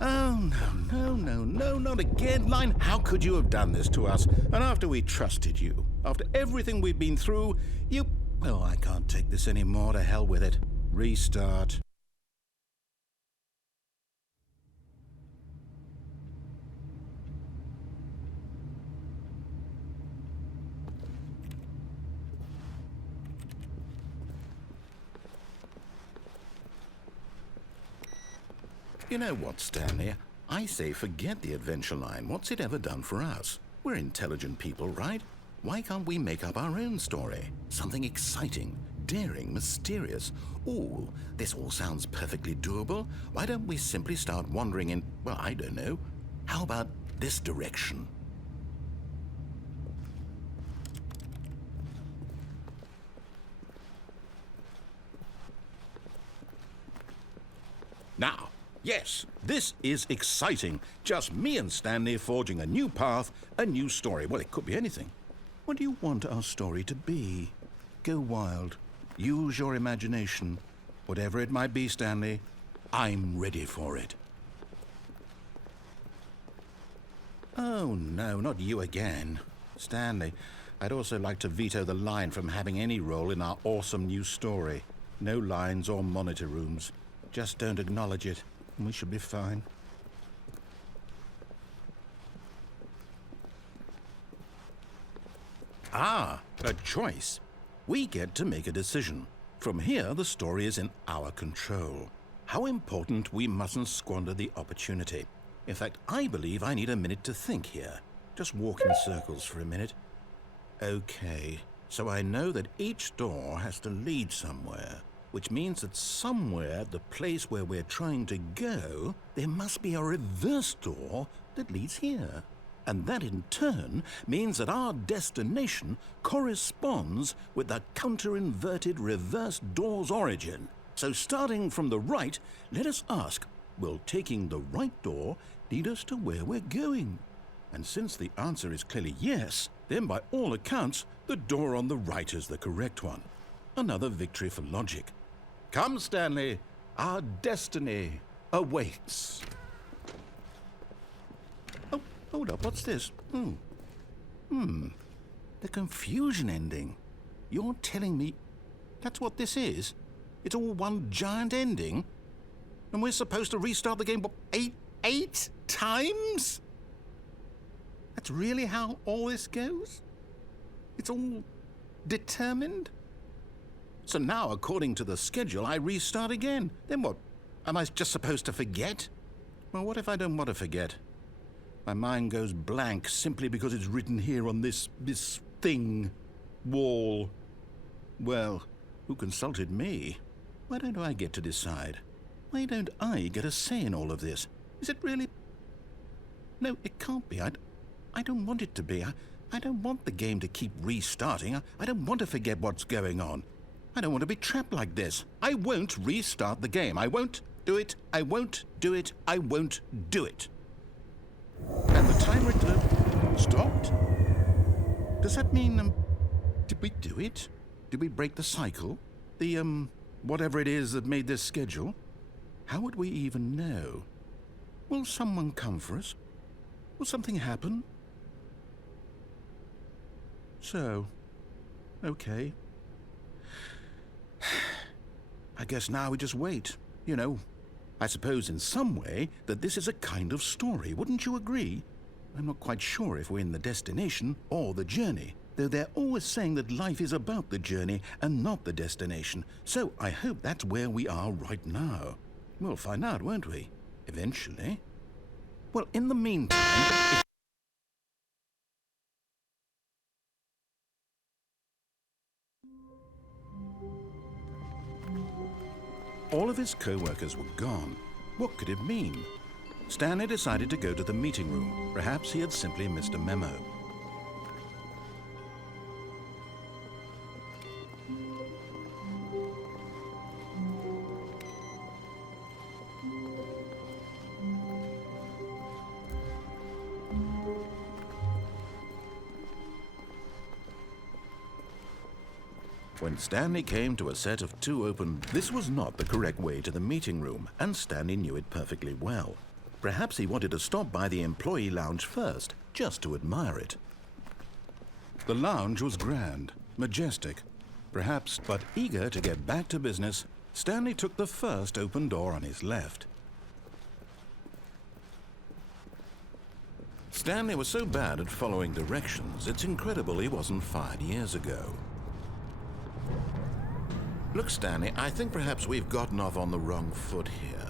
Oh, no, not again. Line, how could you have done this to us? And after we trusted you, after everything we've been through, you... Oh, I can't take this anymore. To hell with it. Restart. You know what, Stanley? I say forget the adventure line. What's it ever done for us? We're intelligent people, right? Why can't we make up our own story? Something exciting, daring, mysterious. Ooh, this all sounds perfectly doable. Why don't we simply start wandering in, well, I don't know. How about this direction? Now, yes, this is exciting. Just me and Stanley forging a new path, a new story. Well, it could be anything. What do you want our story to be? Go wild. Use your imagination. Whatever it might be, Stanley, I'm ready for it. Oh, no, not you again. Stanley, I'd also like to veto the line from having any role in our awesome new story. No lines or monitor rooms. Just don't acknowledge it, and we should be fine. Ah, a choice. We get to make a decision. From here, the story is in our control. How important we mustn't squander the opportunity. In fact, I believe I need a minute to think here. Just walk in circles for a minute. Okay, so I know that each door has to lead somewhere, which means that somewhere at the place where we're trying to go, there must be a reverse door that leads here. And that in turn means that our destination corresponds with the counter-inverted reverse door's origin. So starting from the right, let us ask, will taking the right door lead us to where we're going? And since the answer is clearly yes, then by all accounts, the door on the right is the correct one. Another victory for logic. Come, Stanley, our destiny awaits. Oh, hold up, what's this? The confusion ending. You're telling me that's what this is? It's all one giant ending? And we're supposed to restart the game, what, eight times? That's really how all this goes? It's all determined? So now, according to the schedule, I restart again. Then what? Am I just supposed to forget? Well, what if I don't want to forget? My mind goes blank simply because it's written here on this thing, wall. Well, who consulted me? Why don't I get to decide? Why don't I get a say in all of this? Is it really? No, it can't be. I don't want it to be. I don't want the game to keep restarting. I don't want to forget what's going on. I don't want to be trapped like this. I won't restart the game. I won't do it. I won't do it. I won't do it. And the timer stopped? Does that mean, did we do it? Did we break the cycle? The, whatever it is that made this schedule? How would we even know? Will someone come for us? Will something happen? So, okay. I guess now we just wait. You know, I suppose in some way that this is a kind of story. Wouldn't you agree? I'm not quite sure if we're in the destination or the journey, though they're always saying that life is about the journey and not the destination. So I hope that's where we are right now. We'll find out, won't we? Eventually. Well, in the meantime... All of his co-workers were gone. What could it mean? Stanley decided to go to the meeting room. Perhaps he had simply missed a memo. When Stanley came to a set of two open, this was not the correct way to the meeting room, and Stanley knew it perfectly well. Perhaps he wanted to stop by the employee lounge first, just to admire it. The lounge was grand, majestic, perhaps, but eager to get back to business, Stanley took the first open door on his left. Stanley was so bad at following directions, it's incredible he wasn't fired years ago. Look, Stanley, I think perhaps we've gotten off on the wrong foot here.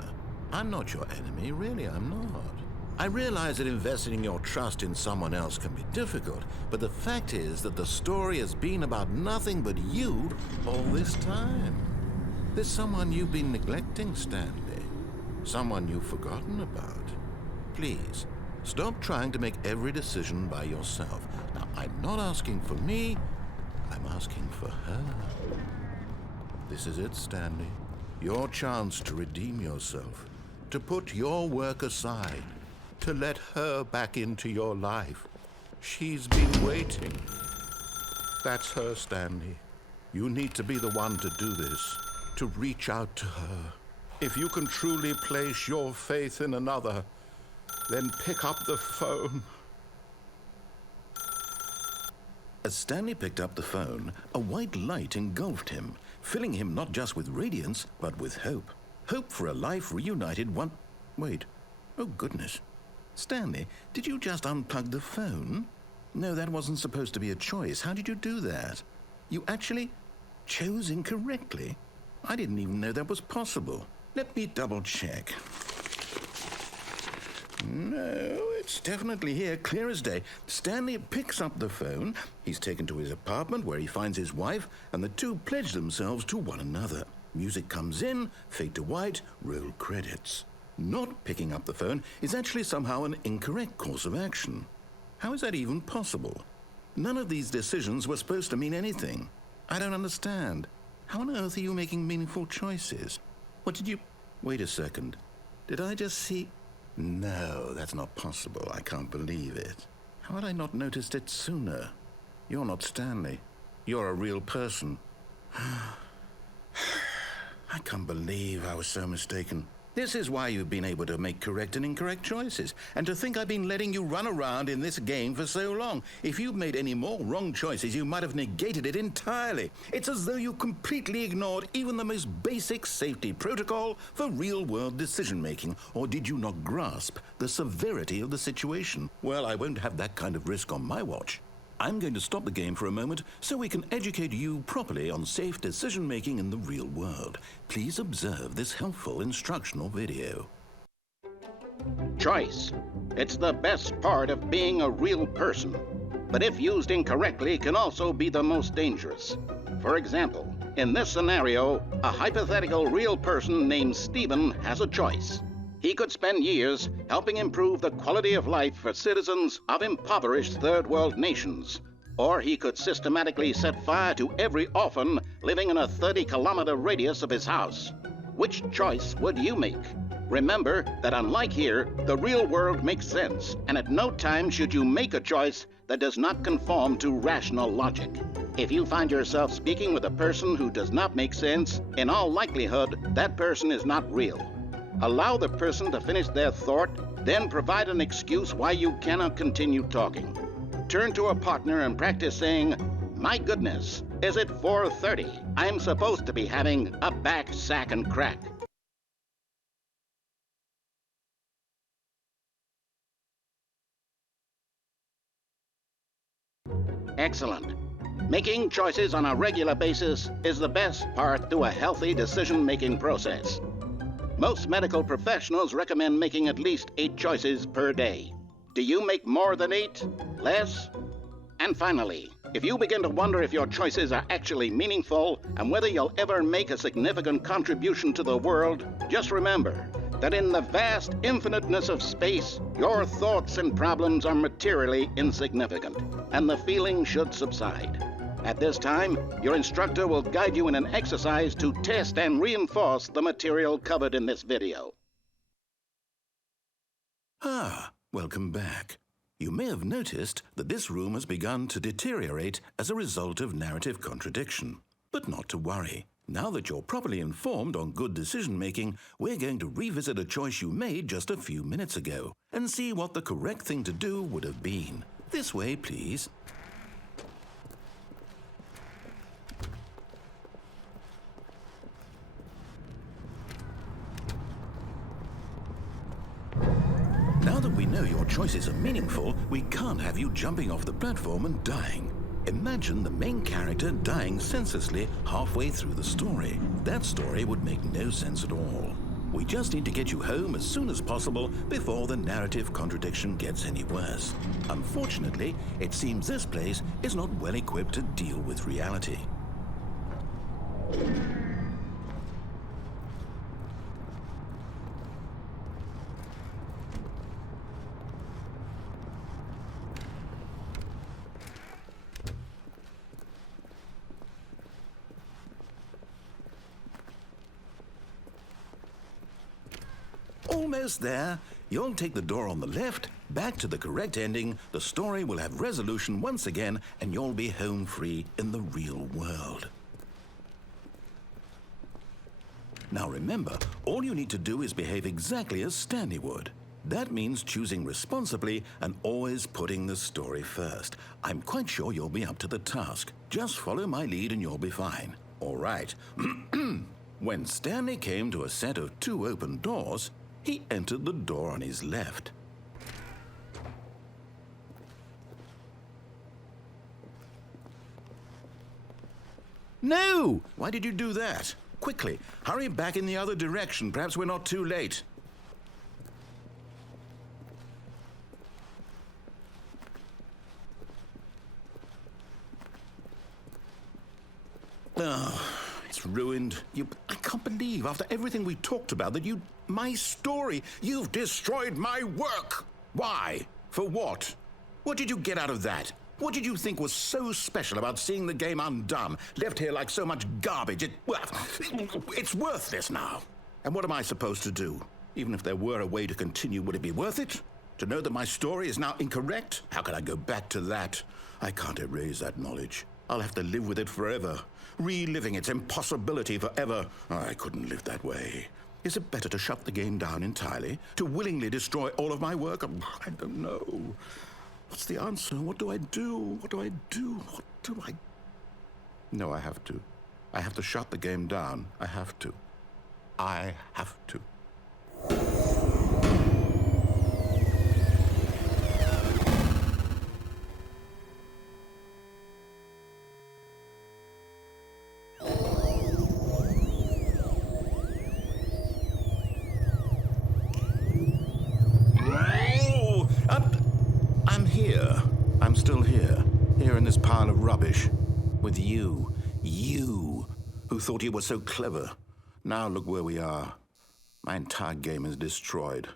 I'm not your enemy, really, I'm not. I realize that investing your trust in someone else can be difficult, but the fact is that the story has been about nothing but you all this time. There's someone you've been neglecting, Stanley. Someone you've forgotten about. Please, stop trying to make every decision by yourself. Now, I'm not asking for me, I'm asking for her. This is it, Stanley. Your chance to redeem yourself, to put your work aside, to let her back into your life. She's been waiting. That's her, Stanley. You need to be the one to do this, to reach out to her. If you can truly place your faith in another, then pick up the phone. As Stanley picked up the phone, a white light engulfed him, filling him not just with radiance, but with hope. Hope for a life reunited one... Wait. Oh, goodness. Stanley, did you just unplug the phone? No, that wasn't supposed to be a choice. How did you do that? You actually chose incorrectly. I didn't even know that was possible. Let me double-check. No, it's definitely here, clear as day. Stanley picks up the phone. He's taken to his apartment where he finds his wife, and the two pledge themselves to one another. Music comes in, fade to white, roll credits. Not picking up the phone is actually somehow an incorrect course of action. How is that even possible? None of these decisions were supposed to mean anything. I don't understand. How on earth are you making meaningful choices? What did you... Wait a second. Did I just see... No, that's not possible. I can't believe it. How had I not noticed it sooner? You're not Stanley. You're a real person. I can't believe I was so mistaken. This is why you've been able to make correct and incorrect choices. And to think I've been letting you run around in this game for so long. If you'd made any more wrong choices, you might have negated it entirely. It's as though you completely ignored even the most basic safety protocol for real-world decision-making. Or did you not grasp the severity of the situation? Well, I won't have that kind of risk on my watch. I'm going to stop the game for a moment so we can educate you properly on safe decision-making in the real world. Please observe this helpful instructional video. Choice. It's the best part of being a real person. But if used incorrectly, can also be the most dangerous. For example, in this scenario, a hypothetical real person named Stephen has a choice. He could spend years helping improve the quality of life for citizens of impoverished third world nations. Or he could systematically set fire to every orphan living in a 30-kilometer radius of his house. Which choice would you make? Remember that unlike here, the real world makes sense, and at no time should you make a choice that does not conform to rational logic. If you find yourself speaking with a person who does not make sense, in all likelihood, that person is not real. Allow the person to finish their thought, then provide an excuse why you cannot continue talking. Turn to a partner and practice saying, "My goodness, is it 4:30? I'm supposed to be having a back, sack, and crack." Excellent. Making choices on a regular basis is the best part to a healthy decision-making process. Most medical professionals recommend making at least 8 choices per day. Do you make more than 8? Less? And finally, if you begin to wonder if your choices are actually meaningful and whether you'll ever make a significant contribution to the world, just remember that in the vast infiniteness of space, your thoughts and problems are materially insignificant, and the feeling should subside. At this time, your instructor will guide you in an exercise to test and reinforce the material covered in this video. Welcome back. You may have noticed that this room has begun to deteriorate as a result of narrative contradiction. But not to worry. Now that you're properly informed on good decision-making, we're going to revisit a choice you made just a few minutes ago and see what the correct thing to do would have been. This way, please. Now that we know your choices are meaningful, we can't have you jumping off the platform and dying. Imagine the main character dying senselessly halfway through the story. That story would make no sense at all. We just need to get you home as soon as possible before the narrative contradiction gets any worse. Unfortunately, it seems this place is not well equipped to deal with reality. Almost there. You'll take the door on the left, back to the correct ending, the story will have resolution once again, and you'll be home free in the real world. Now remember, all you need to do is behave exactly as Stanley would. That means choosing responsibly and always putting the story first. I'm quite sure you'll be up to the task. Just follow my lead and you'll be fine. All right. When Stanley came to a set of 2 open doors, he entered the door on his left. No! Why did you do that? Quickly, hurry back in the other direction. Perhaps we're not too late. Oh, it's ruined. I can't believe, after everything we talked about, that my story, you've destroyed my work. Why? For what? What did you get out of that? What did you think was so special about seeing the game undone, left here like so much garbage? It's worthless now. And what am I supposed to do? Even if there were a way to continue, would it be worth it? To know that my story is now incorrect? How can I go back to that? I can't erase that knowledge. I'll have to live with it forever, reliving its impossibility forever. I couldn't live that way. Is it better to shut the game down entirely? To willingly destroy all of my work? I don't know. What's the answer? What do I do? What do I do? What do I... No, I have to. I have to shut the game down. I have to. I have to. I'm still here in this pile of rubbish, with you who thought you were so clever. Now look where we are. My entire game is destroyed.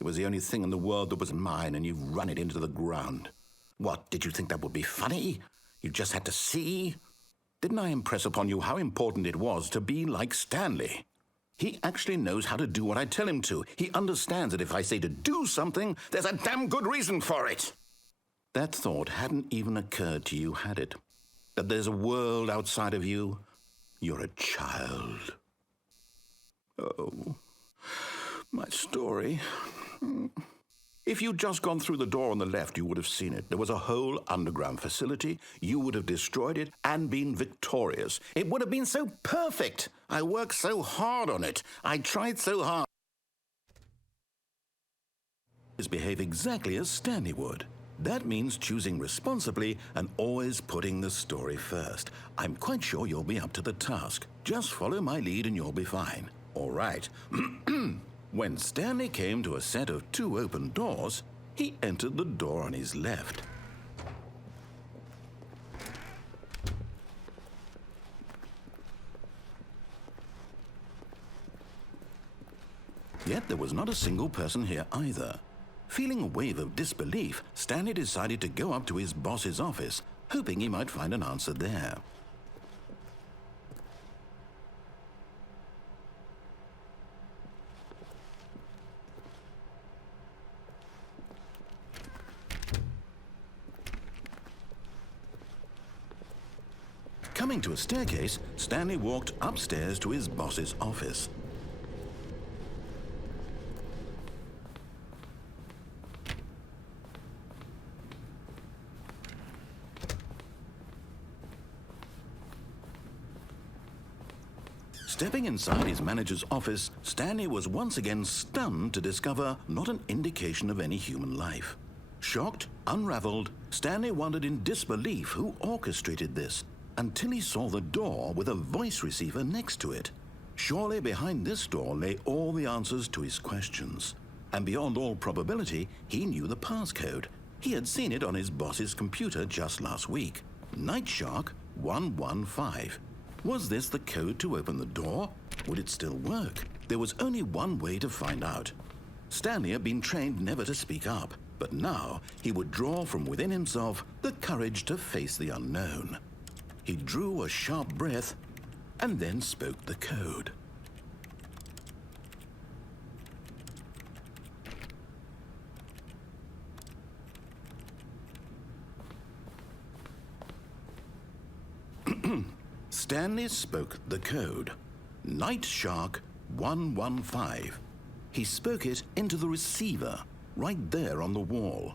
It was the only thing in the world that was mine, and you've run it into the ground. What, did you think that would be funny? You just had to see? Didn't I impress upon you how important it was to be like Stanley? He actually knows how to do what I tell him to. He understands that if I say to do something, there's a damn good reason for it. That thought hadn't even occurred to you, had it? That there's a world outside of you? You're a child. Oh, my story. If you'd just gone through the door on the left, you would have seen it. There was a whole underground facility. You would have destroyed it and been victorious. It would have been so perfect. I worked so hard on it. I tried so hard. Behave exactly as Stanley would. That means choosing responsibly and always putting the story first. I'm quite sure you'll be up to the task. Just follow my lead and you'll be fine. All right. When Stanley came to a set of 2 open doors, he entered the door on his left. Yet there was not a single person here either. Feeling a wave of disbelief, Stanley decided to go up to his boss's office, hoping he might find an answer there. Come Coming to a staircase, Stanley walked upstairs to his boss's office. Stepping inside his manager's office, Stanley was once again stunned to discover not an indication of any human life. Shocked, unraveled, Stanley wondered in disbelief who orchestrated this, until he saw the door with a voice receiver next to it. Surely behind this door lay all the answers to his questions. And beyond all probability, he knew the passcode. He had seen it on his boss's computer just last week. Night Shark 115. Was this the code to open the door? Would it still work? There was only one way to find out. Stanley had been trained never to speak up, but now he would draw from within himself the courage to face the unknown. He drew a sharp breath and then spoke the code. Stanley spoke the code. Night Shark 115. He spoke it into the receiver, right there on the wall.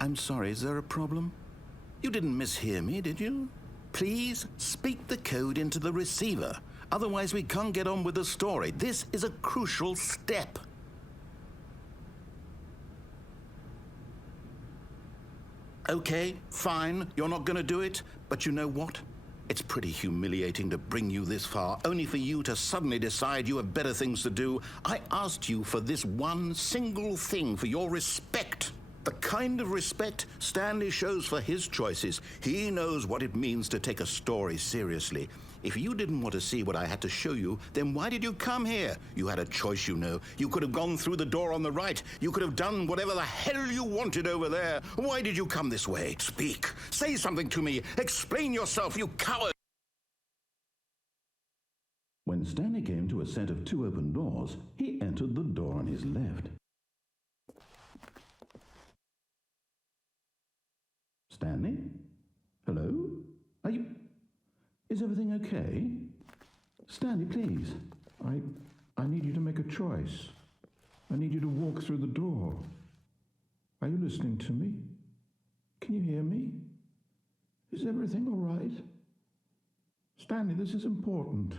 I'm sorry, is there a problem? You didn't mishear me, did you? Please speak the code into the receiver. Otherwise, we can't get on with the story. This is a crucial step. Okay, fine, you're not going to do it, but you know what? It's pretty humiliating to bring you this far, only for you to suddenly decide you have better things to do. I asked you for this one single thing, for your respect. The kind of respect Stanley shows for his choices. He knows what it means to take a story seriously. If you didn't want to see what I had to show you, then why did you come here? You had a choice, you know. You could have gone through the door on the right. You could have done whatever the hell you wanted over there. Why did you come this way? Speak. Say something to me. Explain yourself, you coward. When Stanley came to a set of 2 open doors, he entered the door on his left. Stanley? Hello? Are you... Is everything okay? Stanley, please. I need you to make a choice. I need you to walk through the door. Are you listening to me? Can you hear me? Is everything all right? Stanley, this is important.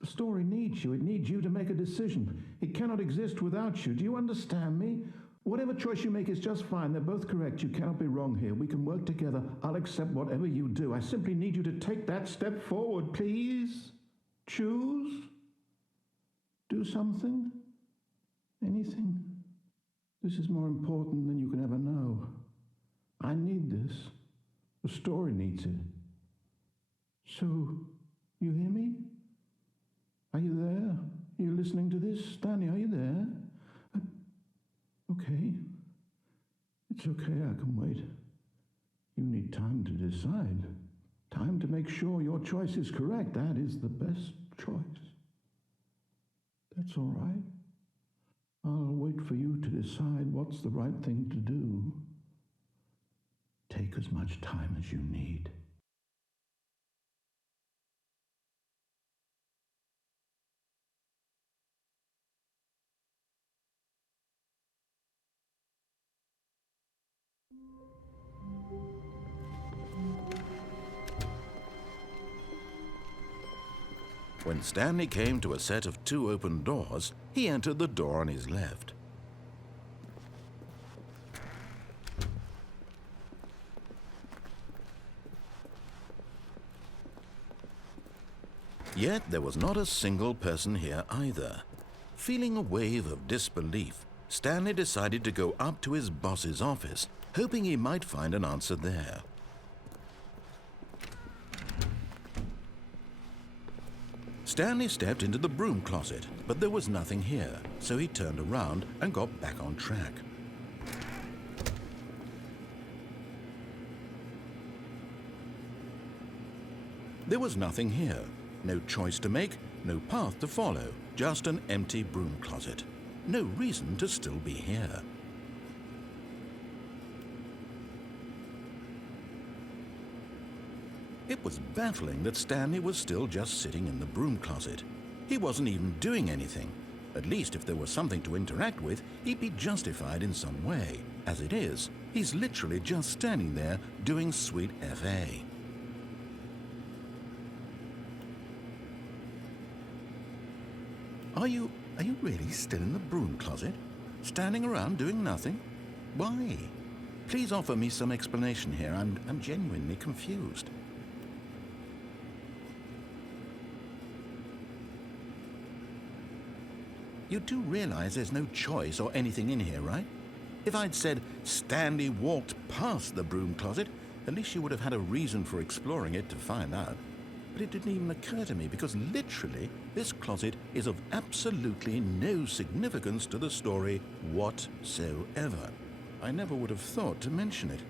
The story needs you. It needs you to make a decision. It cannot exist without you. Do you understand me? Whatever choice you make is just fine. They're both correct. You cannot be wrong here. We can work together. I'll accept whatever you do. I simply need you to take that step forward, please. Choose. Do something. Anything. This is more important than you can ever know. I need this. The story needs it. So, you hear me? Are you there? Are you listening to this? Stanley, are you there? Okay. It's okay, I can wait. You need time to decide. Time to make sure your choice is correct. That is the best choice. That's all right. I'll wait for you to decide what's the right thing to do. Take as much time as you need. When Stanley came to a set of 2 open doors, he entered the door on his left. Yet there was not a single person here either. Feeling a wave of disbelief, Stanley decided to go up to his boss's office, hoping he might find an answer there. Stanley stepped into the broom closet, but there was nothing here, so he turned around and got back on track. There was nothing here. No choice to make, no path to follow, just an empty broom closet. no reason to still be here. It was baffling that Stanley was still just sitting in the broom closet. He wasn't even doing anything. At least if there was something to interact with, he'd be justified in some way. As it is, he's literally just standing there doing sweet FA. Are you really still in the broom closet? Standing around doing nothing? Why? Please offer me some explanation here. I'm genuinely confused. You do realize there's no choice or anything in here, right? If I'd said Stanley walked past the broom closet, at least you would have had a reason for exploring it to find out. But it didn't even occur to me because literally this closet is of absolutely no significance to the story whatsoever. I never would have thought to mention it.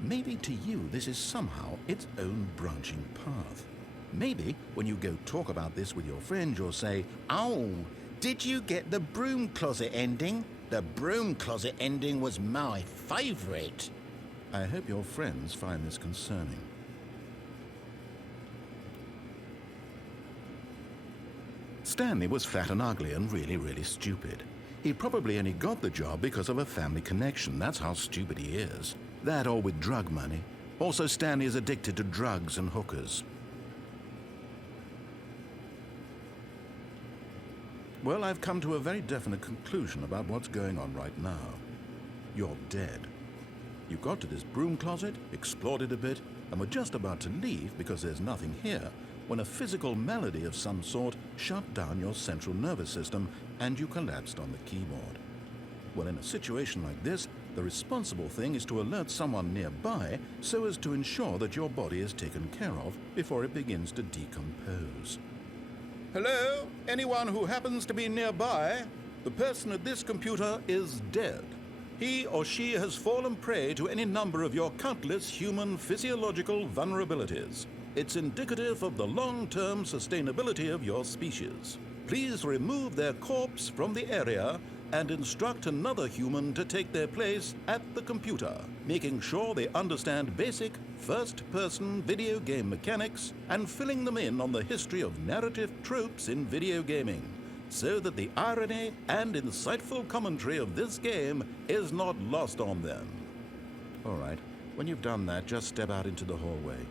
Maybe to you this is somehow its own branching path. Maybe when you go talk about this with your friend, you'll say, "Oh, did you get the broom closet ending? The broom closet ending was my favorite." I hope your friends find this concerning. Stanley was fat and ugly and really stupid. He probably only got the job because of a family connection. That's how stupid he is. That or with drug money. Also, Stanley is addicted to drugs and hookers. Well, I've come to a very definite conclusion about what's going on right now. You're dead. You got to this broom closet, explored it a bit, and were just about to leave because there's nothing here, when a physical malady of some sort shut down your central nervous system and you collapsed on the keyboard. Well, in a situation like this, the responsible thing is to alert someone nearby so as to ensure that your body is taken care of before it begins to decompose. Hello? Anyone who happens to be nearby? The person at this computer is dead. He or she has fallen prey to any number of your countless human physiological vulnerabilities. It's indicative of the long-term sustainability of your species. Please remove their corpse from the area and instruct another human to take their place at the computer, making sure they understand basic first-person video game mechanics and filling them in on the history of narrative tropes in video gaming, so that the irony and insightful commentary of this game is not lost on them. All right, when you've done that, just step out into the hallway.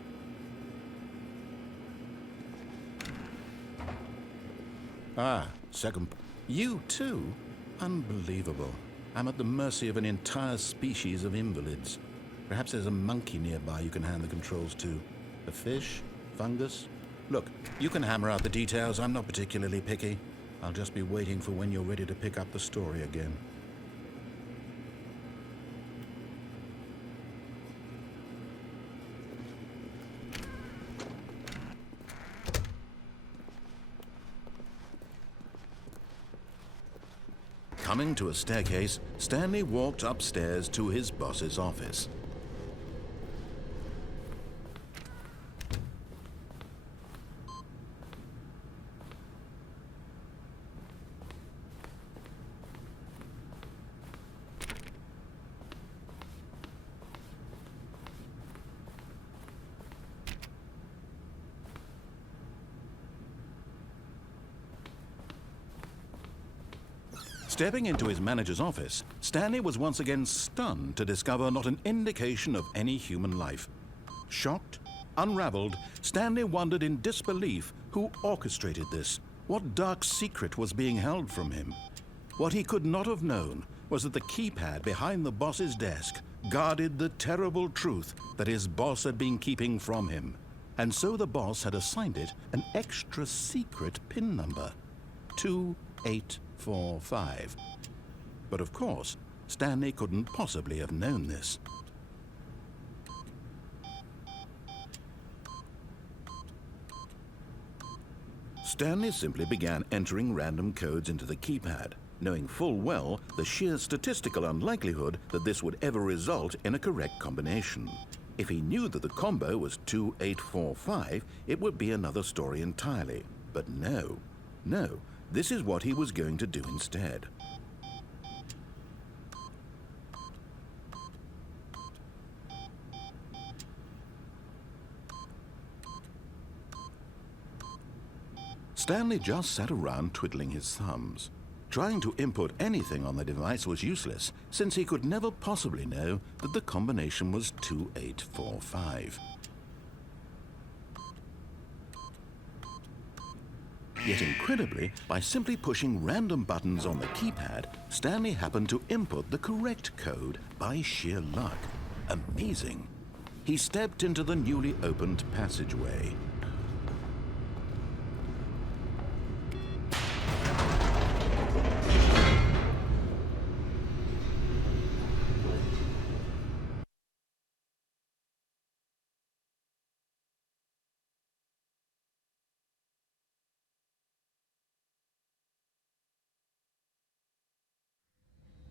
Second. You too? Unbelievable. I'm at the mercy of an entire species of invalids. Perhaps there's a monkey nearby you can hand the controls to. A fish? Fungus? Look, you can hammer out the details. I'm not particularly picky. I'll just be waiting for when you're ready to pick up the story again. Coming to a staircase, Stanley walked upstairs to his boss's office. Stepping into his manager's office, Stanley was once again stunned to discover not an indication of any human life. Shocked, unraveled, Stanley wondered in disbelief who orchestrated this. What dark secret was being held from him? What he could not have known was that the keypad behind the boss's desk guarded the terrible truth that his boss had been keeping from him. And so the boss had assigned it an extra secret PIN number, 2845. But of course, Stanley couldn't possibly have known this. Stanley simply began entering random codes into the keypad, knowing full well the sheer statistical unlikelihood that this would ever result in a correct combination. If he knew that the combo was 2845, it would be another story entirely. But no, this is what he was going to do instead. Stanley just sat around twiddling his thumbs. Trying to input anything on the device was useless, since he could never possibly know that the combination was 2845. Yet incredibly, by simply pushing random buttons on the keypad, Stanley happened to input the correct code by sheer luck. Amazing. He stepped into the newly opened passageway.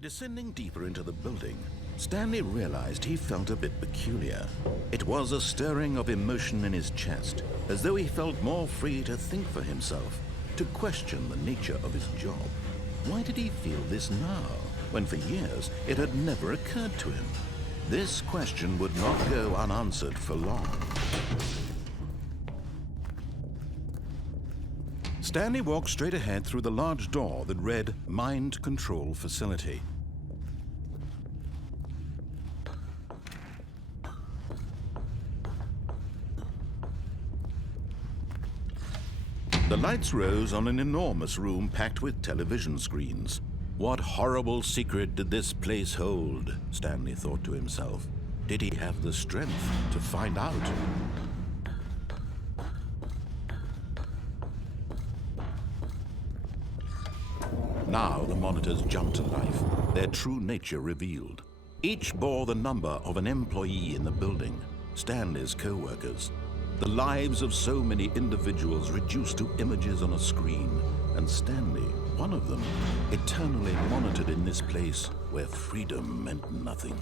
Descending deeper into the building, Stanley realized he felt a bit peculiar. It was a stirring of emotion in his chest, as though he felt more free to think for himself, to question the nature of his job. Why did he feel this now, when for years it had never occurred to him? This question would not go unanswered for long. Stanley walked straight ahead through the large door that read Mind Control Facility. The lights rose on an enormous room packed with television screens. What horrible secret did this place hold? Stanley thought to himself. Did he have the strength to find out? Now the monitors jumped to life, their true nature revealed. Each bore the number of an employee in the building, Stanley's co-workers. The lives of so many individuals reduced to images on a screen, and Stanley, one of them, eternally monitored in this place where freedom meant nothing.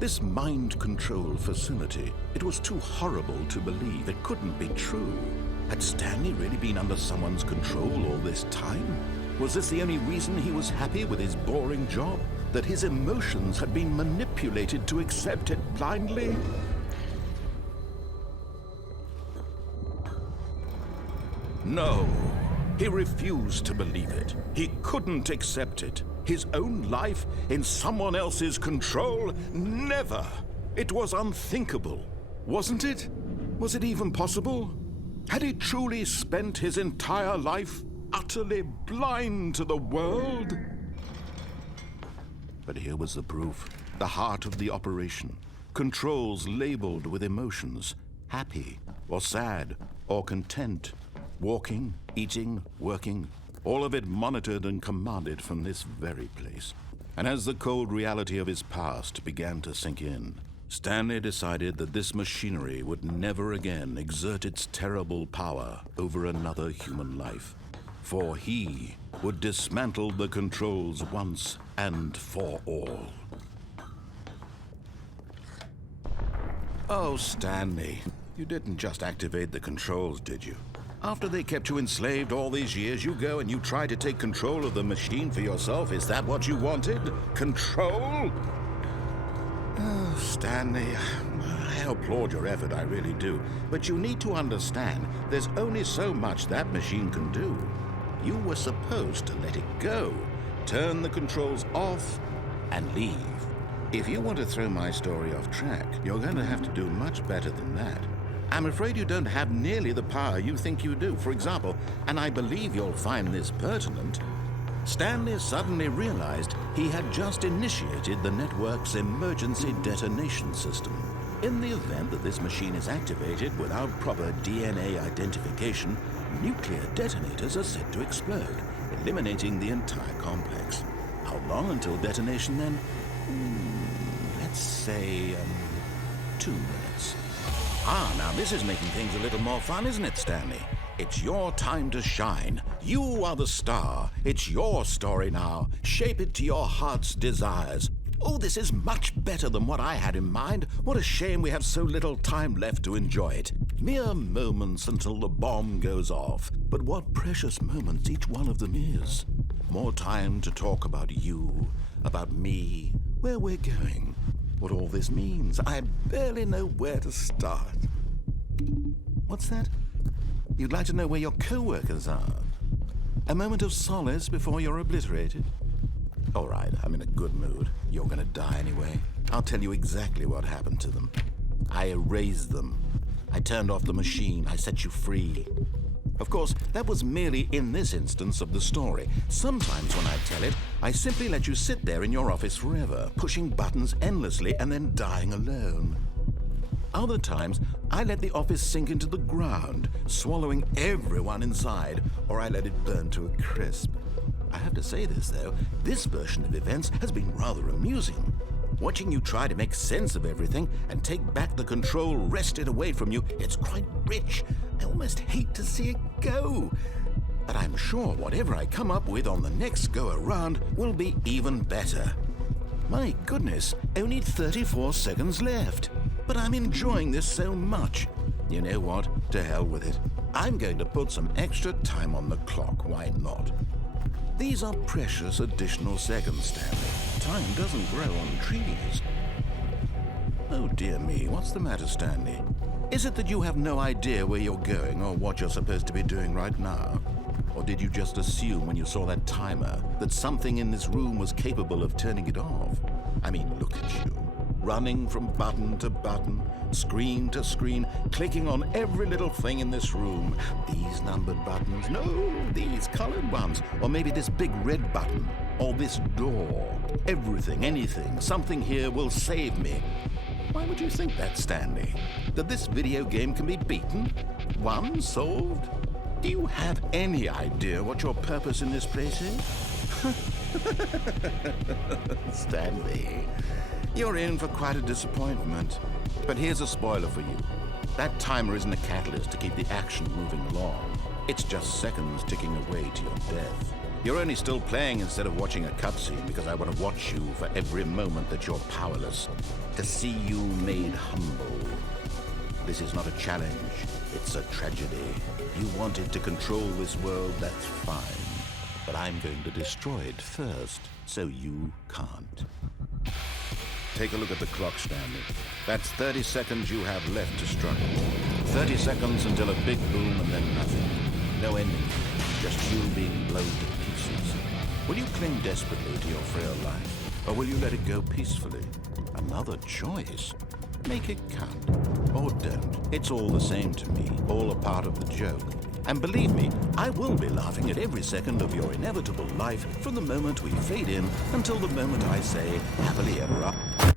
This mind control facility, it was too horrible to believe. It couldn't be true. Had Stanley really been under someone's control all this time? Was this the only reason he was happy with his boring job? That his emotions had been manipulated to accept it blindly? No, he refused to believe it. He couldn't accept it. His own life in someone else's control? Never! It was unthinkable, wasn't it? Was it even possible? Had he truly spent his entire life utterly blind to the world? But here was the proof, the heart of the operation. Controls labeled with emotions, happy or sad or content, walking, eating, working, all of it monitored and commanded from this very place. And as the cold reality of his past began to sink in, Stanley decided that this machinery would never again exert its terrible power over another human life. For he would dismantle the controls once and for all. Oh, Stanley, you didn't just activate the controls, did you? After they kept you enslaved all these years, you go and you try to take control of the machine for yourself. Is that what you wanted? Control? Oh, Stanley, I applaud your effort, I really do. But you need to understand, there's only so much that machine can do. You were supposed to let it go, turn the controls off, and leave. If you want to throw my story off track, you're going to have to do much better than that. I'm afraid you don't have nearly the power you think you do. For example, and I believe you'll find this pertinent, Stanley suddenly realized he had just initiated the network's emergency detonation system. In the event that this machine is activated without proper DNA identification, nuclear detonators are set to explode, eliminating the entire complex. How long until detonation then? Let's say 2 minutes. Ah, now this is making things a little more fun, isn't it, Stanley? It's your time to shine. You are the star. It's your story now. Shape it to your heart's desires. Oh, this is much better than what I had in mind. What a shame we have so little time left to enjoy it. Mere moments until the bomb goes off. But what precious moments each one of them is. More time to talk about you, about me, where we're going, what all this means. I barely know where to start. What's that? You'd like to know where your co-workers are? A moment of solace before you're obliterated? All right, I'm in a good mood. You're gonna die anyway. I'll tell you exactly what happened to them. I erased them. I turned off the machine. I set you free. Of course, that was merely in this instance of the story. Sometimes when I tell it, I simply let you sit there in your office forever, pushing buttons endlessly and then dying alone. Other times, I let the office sink into the ground, swallowing everyone inside, or I let it burn to a crisp. I have to say this, though, this version of events has been rather amusing. Watching you try to make sense of everything and take back the control wrested away from you, it's quite rich. I almost hate to see it go. But I'm sure whatever I come up with on the next go-around will be even better. My goodness, only 34 seconds left. But I'm enjoying this so much. You know what? To hell with it. I'm going to put some extra time on the clock. Why not? These are precious additional seconds, Stanley. Time doesn't grow on trees. Oh dear me, what's the matter, Stanley? Is it that you have no idea where you're going or what you're supposed to be doing right now? Or did you just assume when you saw that timer that something in this room was capable of turning it off? I mean, look at you. Running from button to button, screen to screen, clicking on every little thing in this room. These numbered buttons, no, these colored ones. Or maybe this big red button, or this door. Everything, anything, something here will save me. Why would you think that, Stanley? That this video game can be beaten? Won? Solved? Do you have any idea what your purpose in this place is? Stanley, you're in for quite a disappointment. But here's a spoiler for you. That timer isn't a catalyst to keep the action moving along. It's just seconds ticking away to your death. You're only still playing instead of watching a cutscene because I want to watch you for every moment that you're powerless. To see you made humble. This is not a challenge. It's a tragedy. You wanted to control this world, that's fine. But I'm going to destroy it first, so you can't. Take a look at the clock, Stanley. That's 30 seconds you have left to struggle. 30 seconds until a big boom and then nothing. No ending. Just you being blown to pieces. Will you cling desperately to your frail life, or will you let it go peacefully? Another choice. Make it count. Or don't. It's all the same to me. All a part of the joke. And believe me, I will be laughing at every second of your inevitable life from the moment we fade in until the moment I say, happily ever after.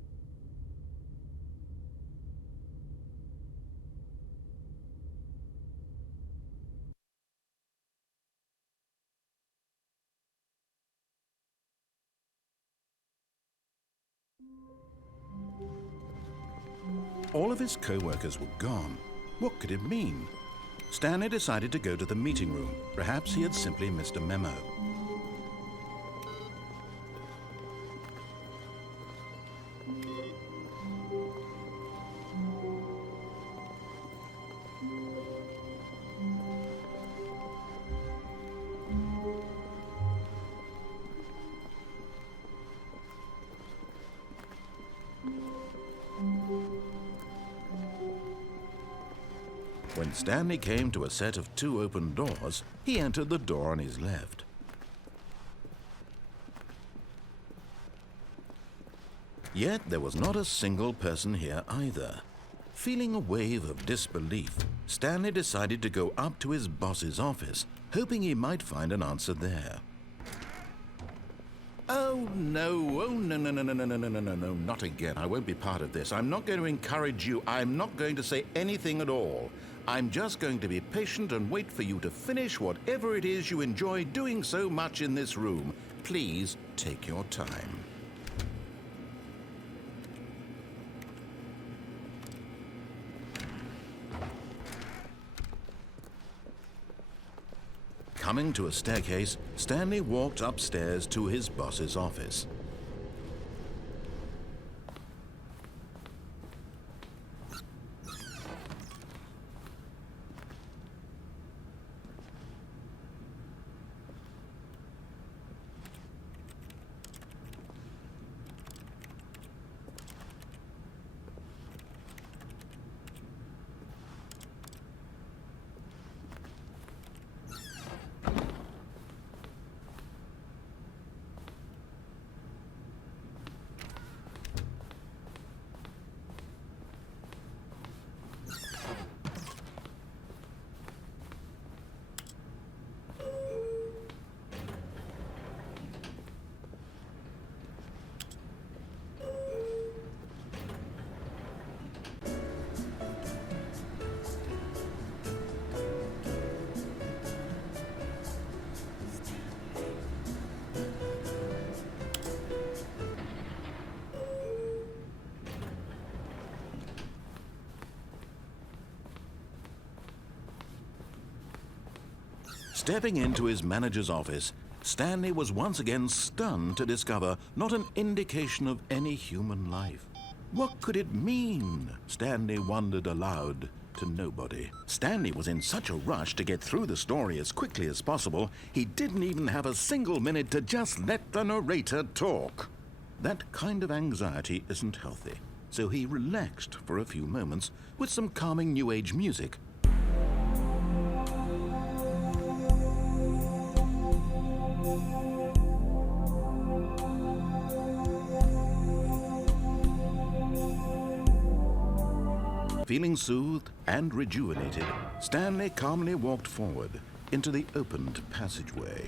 All of his co-workers were gone. What could it mean? Stanley decided to go to the meeting room. Perhaps he had simply missed a memo. When Stanley came to a set of 2 open doors, he entered the door on his left. Yet there was not a single person here either. Feeling a wave of disbelief, Stanley decided to go up to his boss's office, hoping he might find an answer there. Oh, no, no, not again. I won't be part of this. I'm not going to encourage you. I'm not going to say anything at all. I'm just going to be patient and wait for you to finish whatever it is you enjoy doing so much in this room. Please take your time. Coming to a staircase, Stanley walked upstairs to his boss's office. Stepping into his manager's office, Stanley was once again stunned to discover not an indication of any human life. What could it mean? Stanley wondered aloud to nobody. Stanley was in such a rush to get through the story as quickly as possible, he didn't even have a single minute to just let the narrator talk. That kind of anxiety isn't healthy, so he relaxed for a few moments with some calming New Age music. Feeling soothed and rejuvenated, Stanley calmly walked forward into the opened passageway.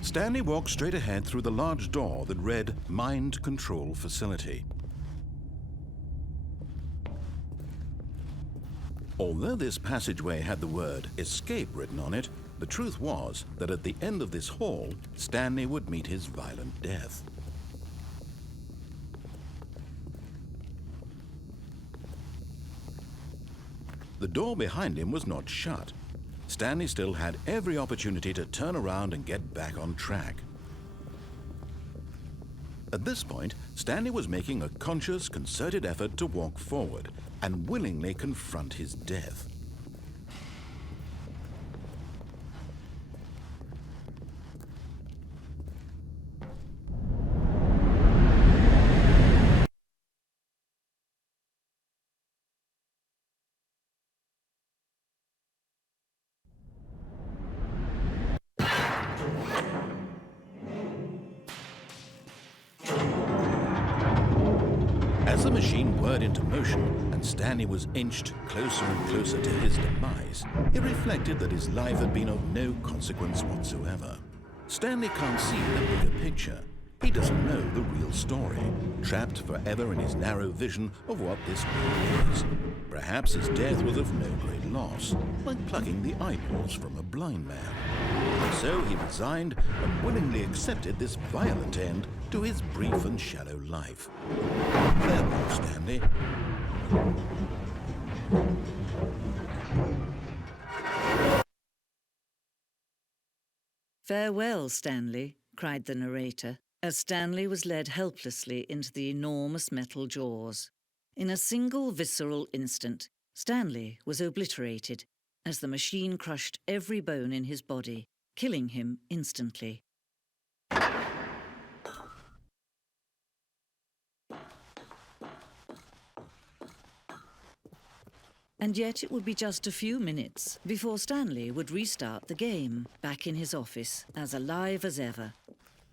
Stanley walked straight ahead through the large door that read Mind Control Facility. Although this passageway had the word Escape written on it, the truth was that at the end of this hall, Stanley would meet his violent death. The door behind him was not shut. Stanley still had every opportunity to turn around and get back on track. At this point, Stanley was making a conscious, concerted effort to walk forward and willingly confront his death. As the machine whirred into motion and Stanley was inched closer and closer to his demise, he reflected that his life had been of no consequence whatsoever. Stanley can't see the bigger picture. He doesn't know the real story, trapped forever in his narrow vision of what this world is. Perhaps his death was of no great loss, like plucking the eyeballs from a blind man. So he resigned and willingly accepted this violent end to his brief and shallow life. Farewell, Stanley. "Farewell, Stanley," cried the narrator, as Stanley was led helplessly into the enormous metal jaws. In a single visceral instant, Stanley was obliterated as the machine crushed every bone in his body, killing him instantly. And yet it would be just a few minutes before Stanley would restart the game, back in his office, as alive as ever.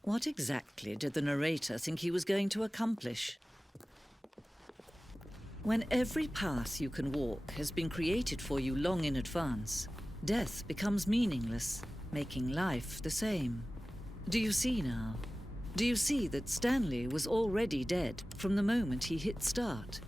What exactly did the narrator think he was going to accomplish? When every path you can walk has been created for you long in advance, death becomes meaningless, making life the same. Do you see now? Do you see that Stanley was already dead from the moment he hit start?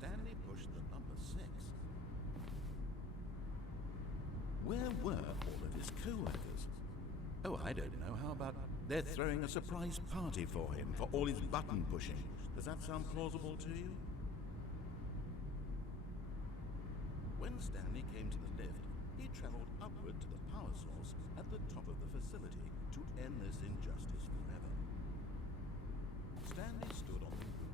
Stanley pushed the number 6. Where were all of his co-workers? Oh, I don't know. How about they're throwing a surprise party for him for all his button pushing? Does that sound plausible to you? When Stanley came to the lift, he traveled upward to the power source at the top of the facility to end this injustice forever. Stanley stood on the roof.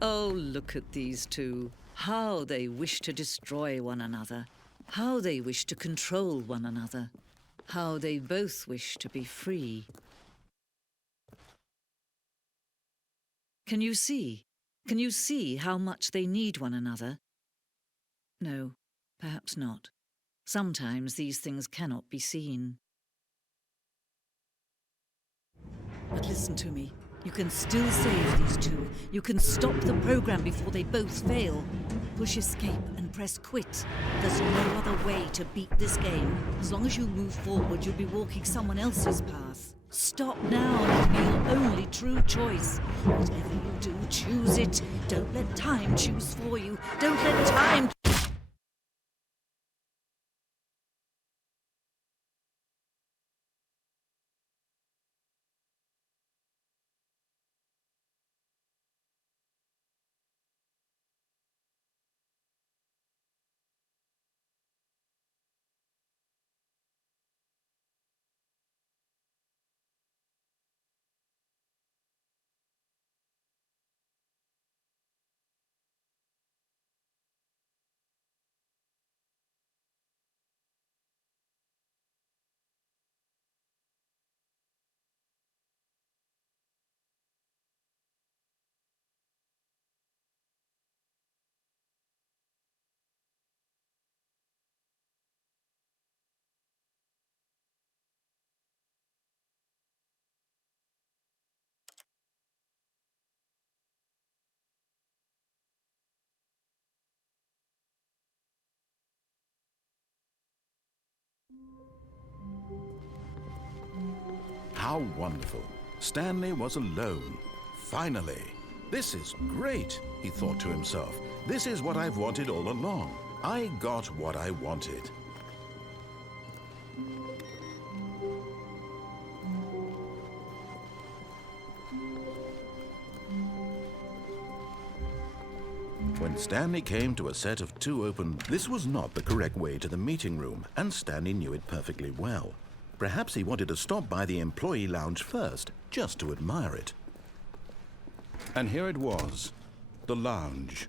Oh, look at these two. How they wish to destroy one another. How they wish to control one another. How they both wish to be free. Can you see? Can you see how much they need one another? No, perhaps not. Sometimes these things cannot be seen. But listen to me. You can still save these two. You can stop the program before they both fail. Push escape and press quit. There's no other way to beat this game. As long as you move forward, you'll be walking someone else's path. Stop now and it'll be your only true choice. Whatever you do, choose it. Don't let time choose for you. Don't let time... How wonderful. Stanley was alone. Finally. This is great, he thought to himself. This is what I've wanted all along. I got what I wanted. When Stanley came to a set of two open... This was not the correct way to the meeting room, and Stanley knew it perfectly well. Perhaps he wanted to stop by the employee lounge first, just to admire it. And here it was, the lounge.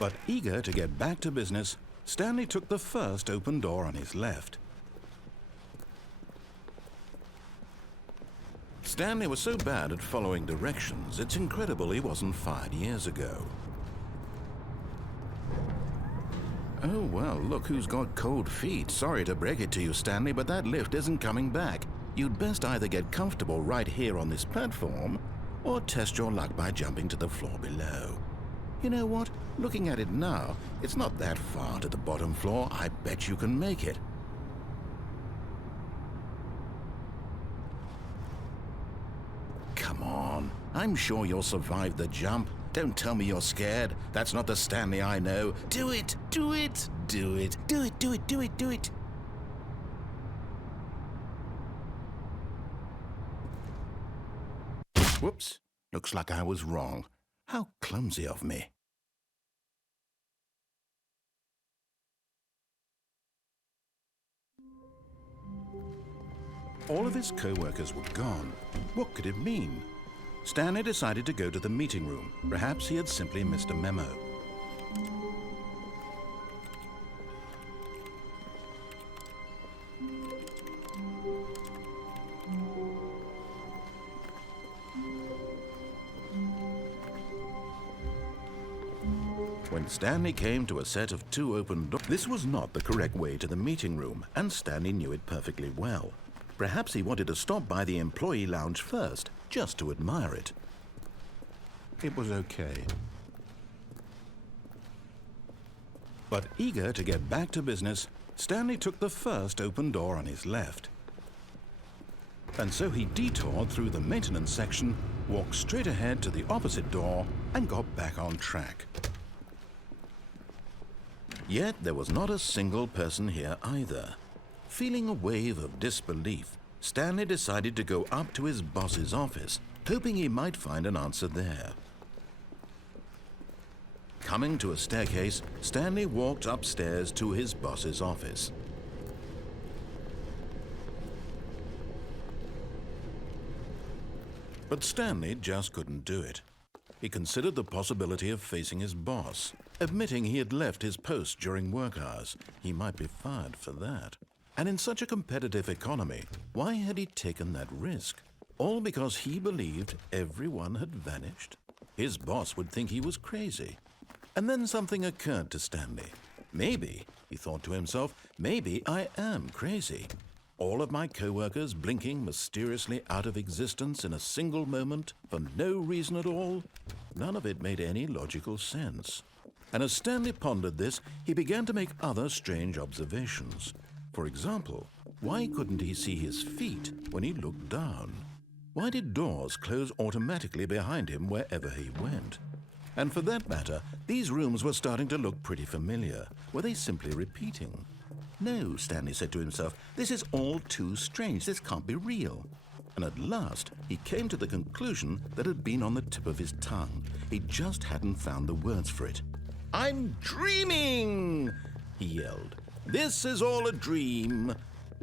But eager to get back to business, Stanley took the first open door on his left. Stanley was so bad at following directions, it's incredible he wasn't fired years ago. Oh, well, look who's got cold feet. Sorry to break it to you, Stanley, but that lift isn't coming back. You'd best either get comfortable right here on this platform, or test your luck by jumping to the floor below. You know what? Looking at it now, it's not that far to the bottom floor. I bet you can make it. Come on. I'm sure you'll survive the jump. Don't tell me you're scared. That's not the Stanley I know. Do it! Do it! Do it! Do it! Do it! Do it! Do it! Whoops. Looks like I was wrong. How clumsy of me. All of his co-workers were gone. What could it mean? Stanley decided to go to the meeting room. Perhaps he had simply missed a memo. When Stanley came to a set of two open doors, this was not the correct way to the meeting room, and Stanley knew it perfectly well. Perhaps he wanted to stop by the employee lounge first, just to admire it. It was okay. But eager to get back to business, Stanley took the first open door on his left. And so he detoured through the maintenance section, walked straight ahead to the opposite door, and got back on track. Yet there was not a single person here either. Feeling a wave of disbelief, Stanley decided to go up to his boss's office, hoping he might find an answer there. Coming to a staircase, Stanley walked upstairs to his boss's office. But Stanley just couldn't do it. he considered the possibility of facing his boss, admitting he had left his post during work hours. He might be fired for that. And in such a competitive economy, why had he taken that risk? All because he believed everyone had vanished? His boss would think he was crazy. And then something occurred to Stanley. Maybe, he thought to himself, maybe I am crazy. All of my co-workers blinking mysteriously out of existence in a single moment for no reason at all? None of it made any logical sense. And as Stanley pondered this, he began to make other strange observations. For example, why couldn't he see his feet when he looked down? Why did doors close automatically behind him wherever he went? And for that matter, these rooms were starting to look pretty familiar. Were they simply repeating? No, Stanley said to himself, this is all too strange. This can't be real. And at last, he came to the conclusion that had been on the tip of his tongue. He just hadn't found the words for it. "I'm dreaming!" he yelled. "This is all a dream."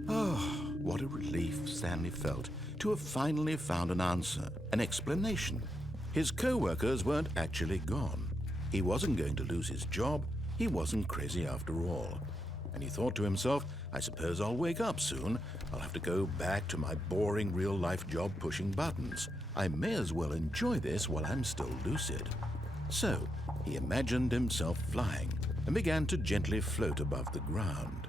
Oh, what a relief Stanley felt to have finally found an answer, an explanation. His co-workers weren't actually gone. He wasn't going to lose his job. He wasn't crazy after all. And he thought to himself, I suppose I'll wake up soon. I'll have to go back to my boring real-life job pushing buttons. I may as well enjoy this while I'm still lucid. So he imagined himself flying and began to gently float above the ground.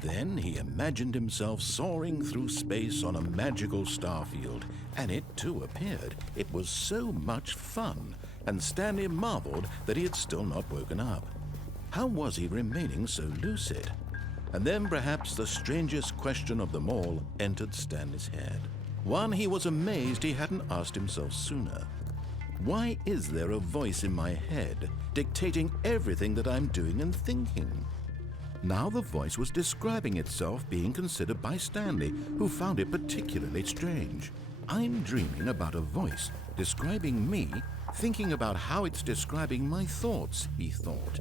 Then he imagined himself soaring through space on a magical starfield, and it too appeared. It was so much fun, and Stanley marveled that he had still not woken up. How was he remaining so lucid? And then perhaps the strangest question of them all entered Stanley's head. One he was amazed he hadn't asked himself sooner. Why is there a voice in my head dictating everything that I'm doing and thinking? Now the voice was describing itself being considered by Stanley, who found it particularly strange. I'm dreaming about a voice describing me, thinking about how it's describing my thoughts, he thought.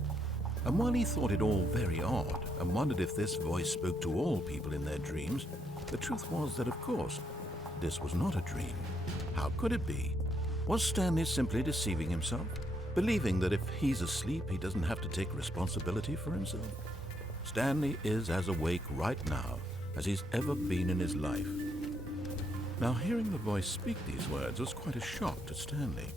And while he thought it all very odd and wondered if this voice spoke to all people in their dreams, the truth was that, of course, this was not a dream. How could it be? Was Stanley simply deceiving himself, believing that if he's asleep, he doesn't have to take responsibility for himself? Stanley is as awake right now as he's ever been in his life. Now, hearing the voice speak these words was quite a shock to Stanley.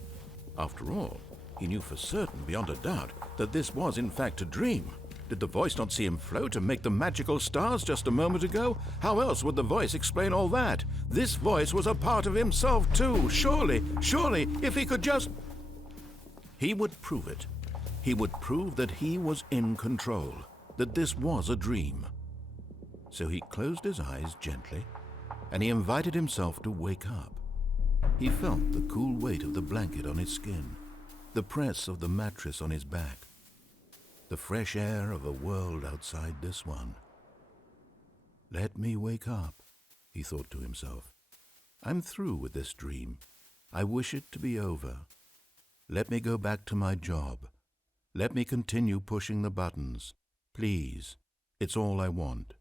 After all, he knew for certain, beyond a doubt, that this was in fact a dream. Did the voice not see him float and make the magical stars just a moment ago? How else would the voice explain all that? This voice was a part of himself too. Surely, if he could just... He would prove it. He would prove that he was in control, that this was a dream. So he closed his eyes gently, and he invited himself to wake up. He felt the cool weight of the blanket on his skin, the press of the mattress on his back, the fresh air of a world outside this one. Let me wake up, he thought to himself. I'm through with this dream. I wish it to be over. Let me go back to my job. Let me continue pushing the buttons. Please, it's all I want.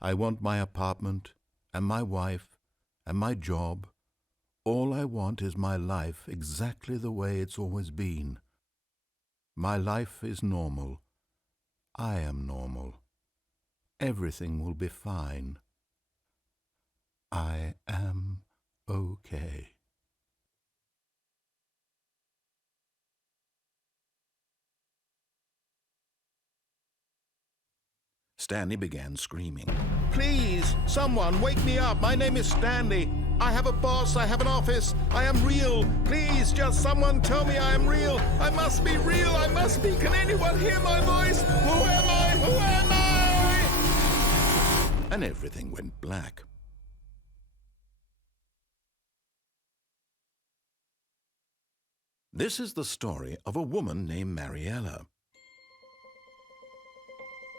I want my apartment and my wife and my job. All I want is my life exactly the way it's always been. My life is normal. I am normal. Everything will be fine. I am okay. Stanley began screaming. Please, someone, wake me up. My name is Stanley. I have a boss. I have an office. I am real. Please, just someone tell me I am real. I must be real. I must be. Can anyone hear my voice? Who am I? Who am I? And everything went black. This is the story of a woman named Mariella.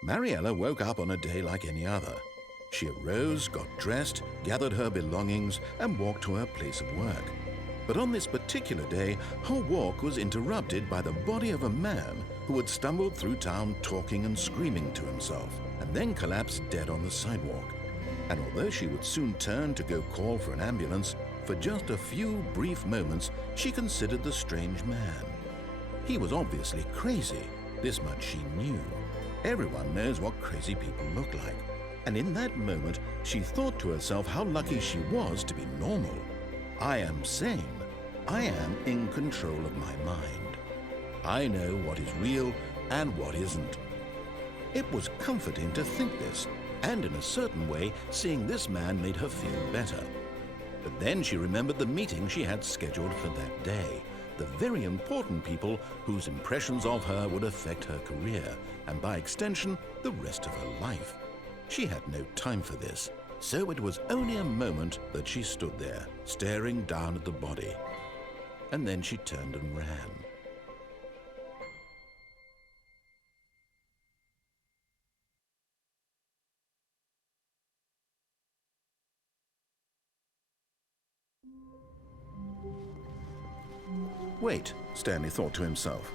Mariella woke up on a day like any other. She arose, got dressed, gathered her belongings, and walked to her place of work. But on this particular day, her walk was interrupted by the body of a man who had stumbled through town talking and screaming to himself, and then collapsed dead on the sidewalk. And although she would soon turn to go call for an ambulance, For just a few brief moments, she considered the strange man. He was obviously crazy. This much she knew. Everyone knows what crazy people look like. And in that moment, she thought to herself how lucky she was to be normal. I am sane. I am in control of my mind. I know what is real and what isn't. It was comforting to think this, and in a certain way, seeing this man made her feel better. But then she remembered the meeting she had scheduled for that day, the very important people whose impressions of her would affect her career, and by extension, the rest of her life. She had no time for this, so it was only a moment that she stood there, staring down at the body. And then she turned and ran. Wait, Stanley thought to himself.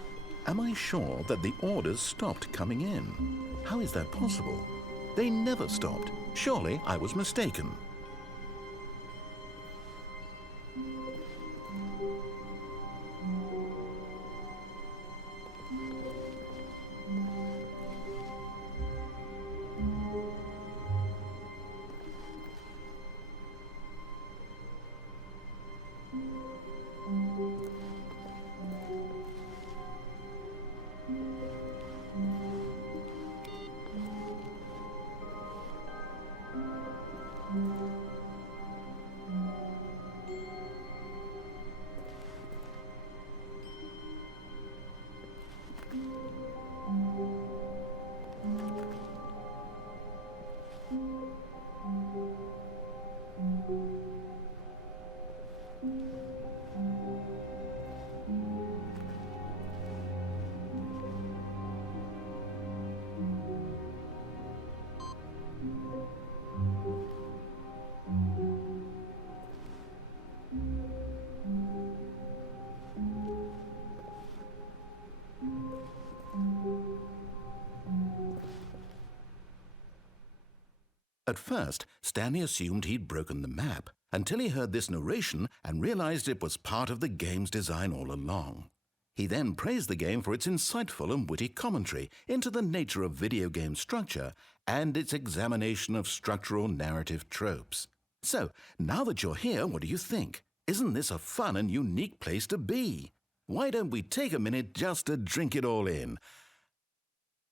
Am I sure that the orders stopped coming in? How is that possible? They never stopped. Surely I was mistaken. At first, Stanley assumed he'd broken the map, until he heard this narration and realized it was part of the game's design all along. He then praised the game for its insightful and witty commentary into the nature of video game structure and its examination of structural narrative tropes. So, now that you're here, what do you think? Isn't this a fun and unique place to be? Why don't we take a minute just to drink it all in?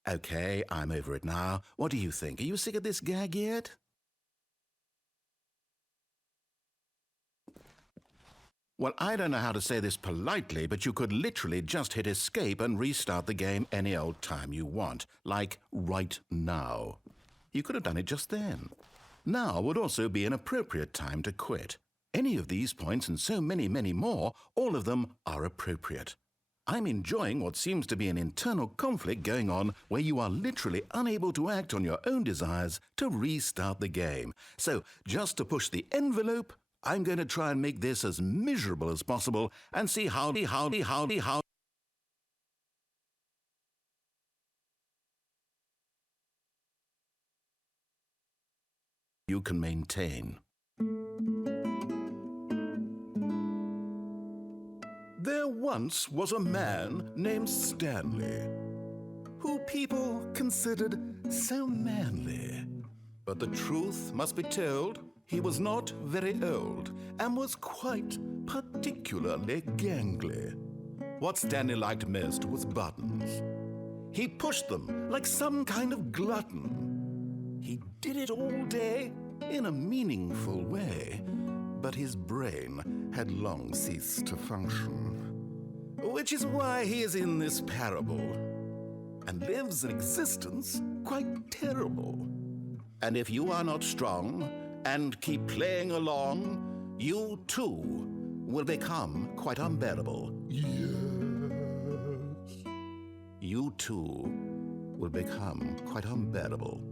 Okay, I'm over it now. What do you think? Are you sick of this gag yet? Well, I don't know how to say this politely, but you could literally just hit escape and restart the game any old time you want, like right now. You could have done it just then. Now would also be an appropriate time to quit. Any of these points and so many, many more, all of them are appropriate. I'm enjoying what seems to be an internal conflict going on where you are literally unable to act on your own desires to restart the game. So, just to push the envelope, I'm going to try and make this as miserable as possible and see how you can maintain. There once was a man named Stanley, who people considered so manly. But the truth must be told, he was not very old and was quite particularly gangly. What Stanley liked most was buttons. He pushed them like some kind of glutton. He did it all day in a meaningful way, but his brain had long ceased to function. Which is why he is in this parable and lives an existence quite terrible. And if you are not strong and keep playing along, you too will become quite unbearable. Yes. You too will become quite unbearable.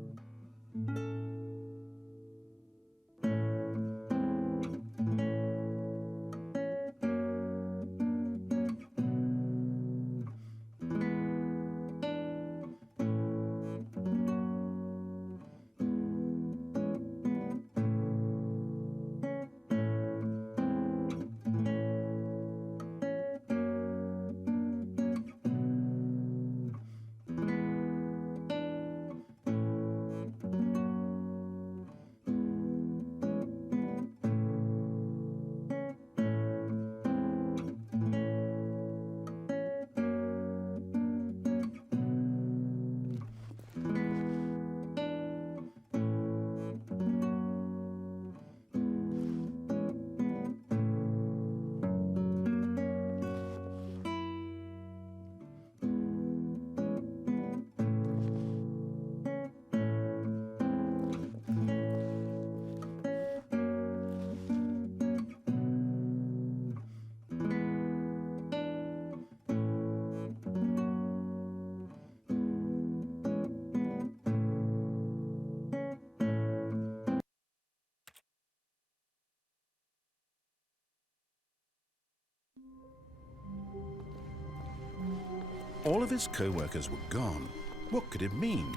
All of his co-workers were gone. What could it mean?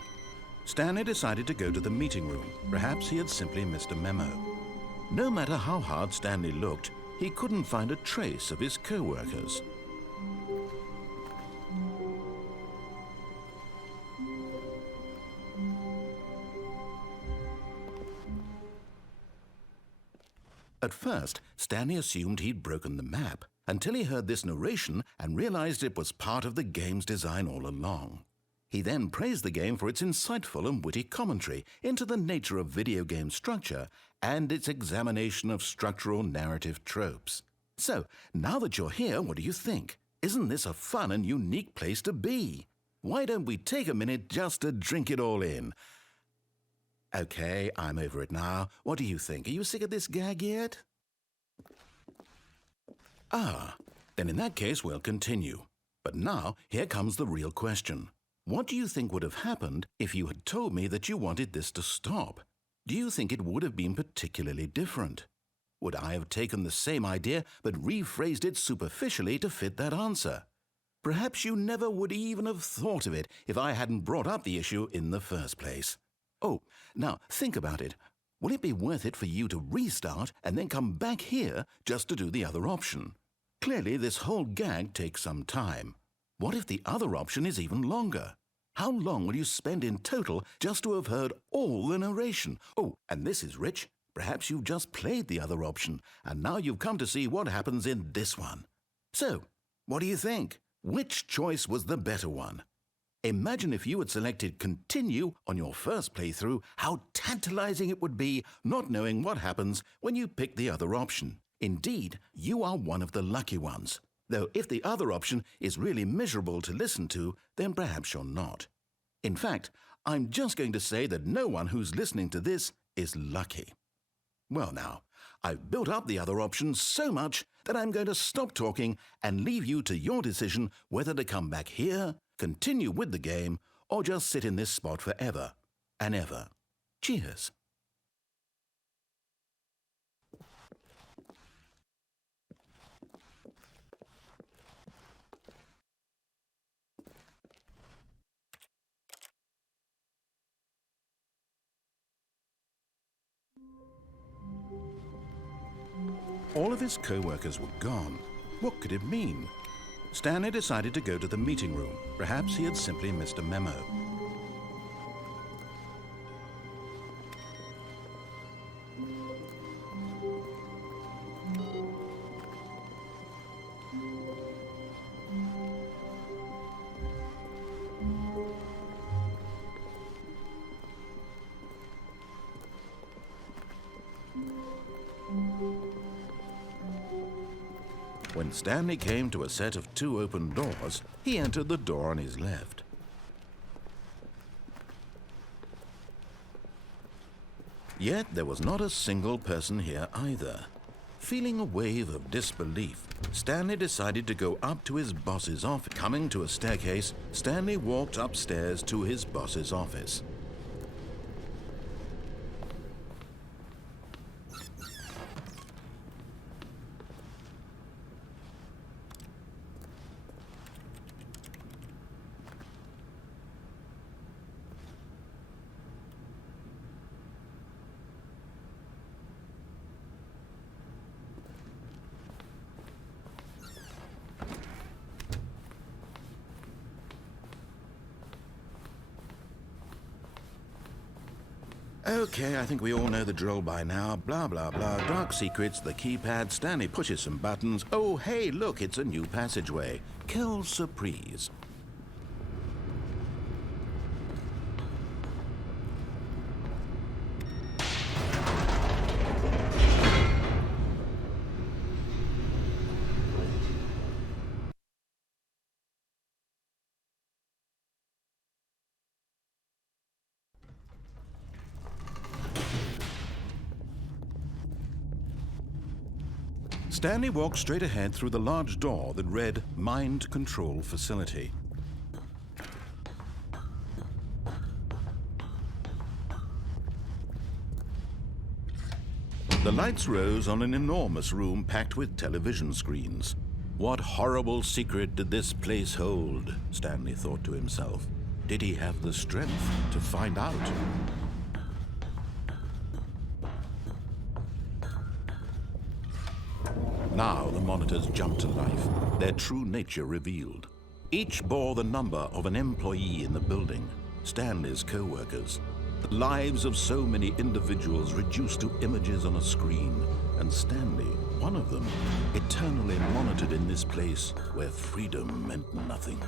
Stanley decided to go to the meeting room. Perhaps he had simply missed a memo. No matter how hard Stanley looked, he couldn't find a trace of his co-workers. At first, Stanley assumed he'd broken the map, until he heard this narration and realized it was part of the game's design all along. He then praised the game for its insightful and witty commentary into the nature of video game structure and its examination of structural narrative tropes. So, now that you're here, what do you think? Isn't this a fun and unique place to be? Why don't we take a minute just to drink it all in? Okay, I'm over it now. What do you think? Are you sick of this gag yet? Ah, then in that case we'll continue. But now, here comes the real question. What do you think would have happened if you had told me that you wanted this to stop? Do you think it would have been particularly different? Would I have taken the same idea but rephrased it superficially to fit that answer? Perhaps you never would even have thought of it if I hadn't brought up the issue in the first place. Oh, now think about it. Will it be worth it for you to restart and then come back here just to do the other option? Clearly, this whole gag takes some time. What if the other option is even longer? How long will you spend in total just to have heard all the narration? Oh, and this is rich. Perhaps you've just played the other option, and now you've come to see what happens in this one. So, what do you think? Which choice was the better one? Imagine if you had selected Continue on your first playthrough, how tantalizing it would be not knowing what happens when you pick the other option. Indeed, you are one of the lucky ones. Though if the other option is really miserable to listen to, then perhaps you're not. In fact, I'm just going to say that no one who's listening to this is lucky. Well now, I've built up the other option so much that I'm going to stop talking and leave you to your decision whether to come back here, continue with the game, or just sit in this spot forever and ever. Cheers. All of his co-workers were gone. What could it mean? Stanley decided to go to the meeting room. Perhaps he had simply missed a memo. When Stanley came to a set of 2 open doors, he entered the door on his left. Yet there was not a single person here either. Feeling a wave of disbelief, Stanley decided to go up to his boss's office. Coming to a staircase, Stanley walked upstairs to his boss's office. Okay, I think we all know the drill by now. Blah, blah, blah. Dark secrets, the keypad. Stanley pushes some buttons. Oh, hey, look, it's a new passageway. Quelle surprise. Stanley walked straight ahead through the large door that read Mind Control Facility. The lights rose on an enormous room packed with television screens. What horrible secret did this place hold? Stanley thought to himself. Did he have the strength to find out? Now the monitors jumped to life, their true nature revealed. Each bore the number of an employee in the building, Stanley's co-workers. The lives of so many individuals reduced to images on a screen, and Stanley, one of them, eternally monitored in this place where freedom meant nothing.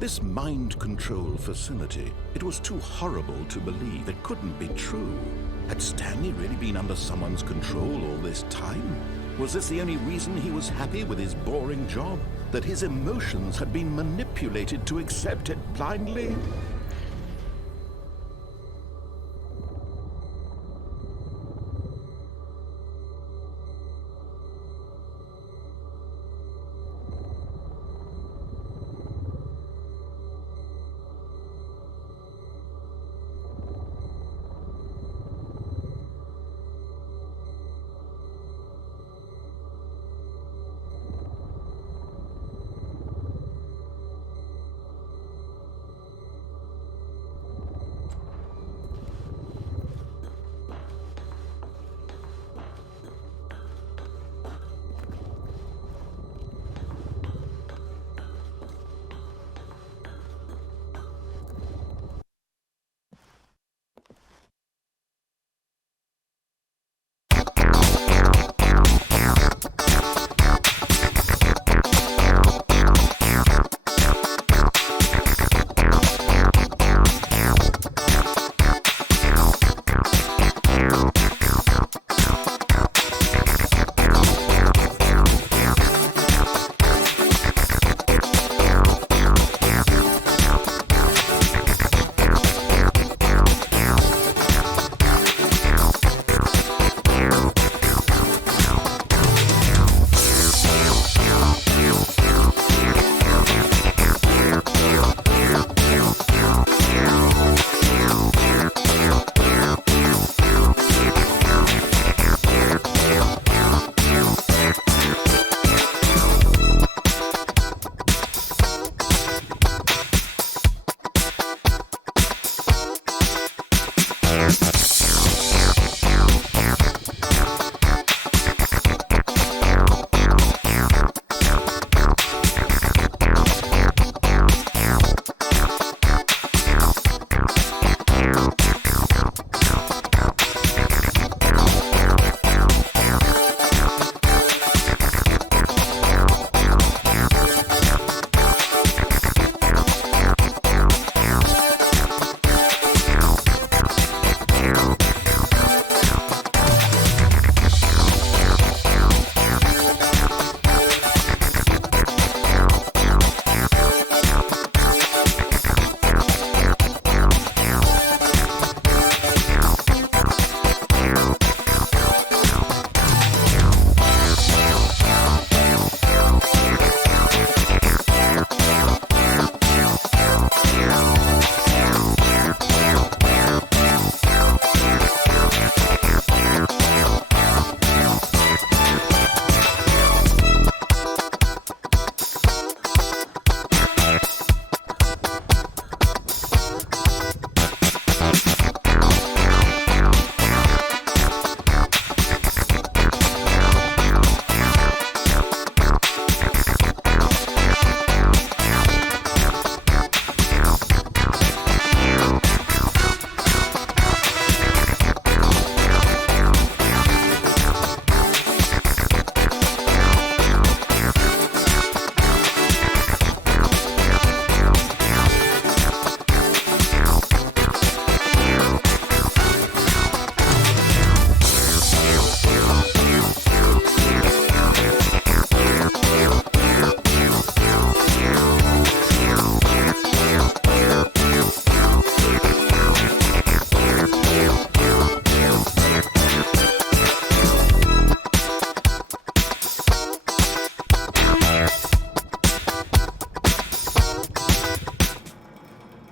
This mind control facility, it was too horrible to believe. It couldn't be true. Had Stanley really been under someone's control all this time? Was this the only reason he was happy with his boring job? That his emotions had been manipulated to accept it blindly?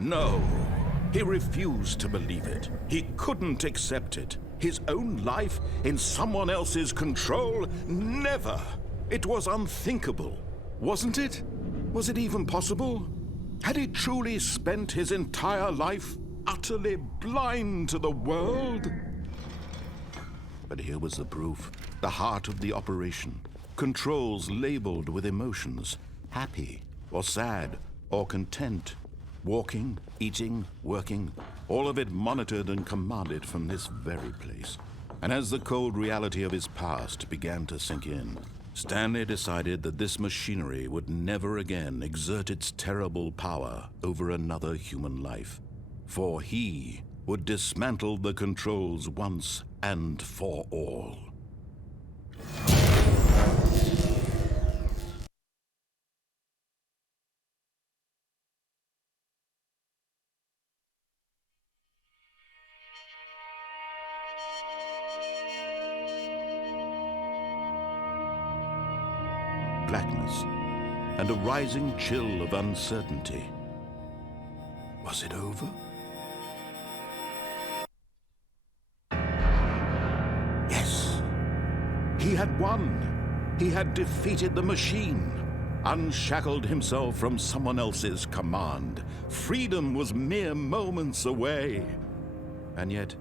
No, he refused to believe it. He couldn't accept it. His own life in someone else's control? Never! It was unthinkable, wasn't it? Was it even possible? Had he truly spent his entire life utterly blind to the world? But here was the proof. The heart of the operation. Controls labeled with emotions. Happy, or sad, or content. Walking, eating, working. All of it monitored and commanded from this very place. And as the cold reality of his past began to sink in, Stanley decided that this machinery would never again exert its terrible power over another human life. For he would dismantle the controls once and for all. Blackness and a rising chill of uncertainty. Was it over? Yes! He had won! He had defeated the machine, unshackled himself from someone else's command. Freedom was mere moments away. And yet,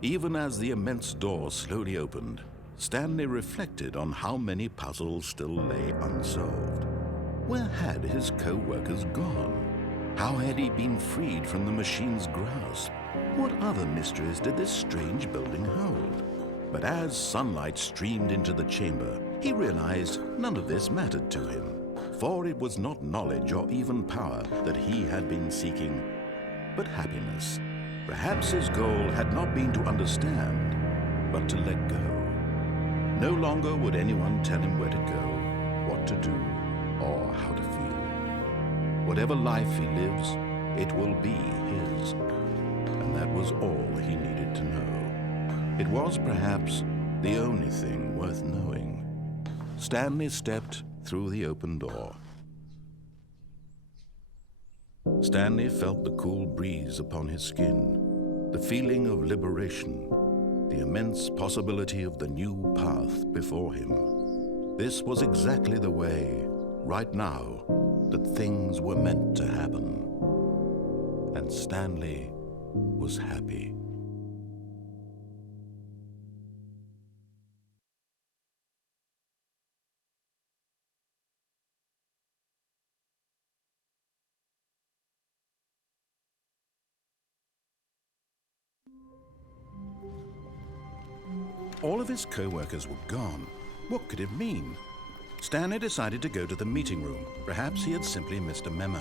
even as the immense door slowly opened, Stanley reflected on how many puzzles still lay unsolved. Where had his co-workers gone? How had he been freed from the machine's grasp? What other mysteries did this strange building hold? But as sunlight streamed into the chamber, he realized none of this mattered to him, for it was not knowledge or even power that he had been seeking, but happiness. Perhaps his goal had not been to understand, but to let go. No longer would anyone tell him where to go, what to do, or how to feel. Whatever life he lives, it will be his. And that was all he needed to know. It was perhaps the only thing worth knowing. Stanley stepped through the open door. Stanley felt the cool breeze upon his skin, the feeling of liberation, the immense possibility of the new path before him. This was exactly the way, right now, that things were meant to happen. And Stanley was happy. All of his co-workers were gone. What could it mean? Stanley decided to go to the meeting room. Perhaps he had simply missed a memo.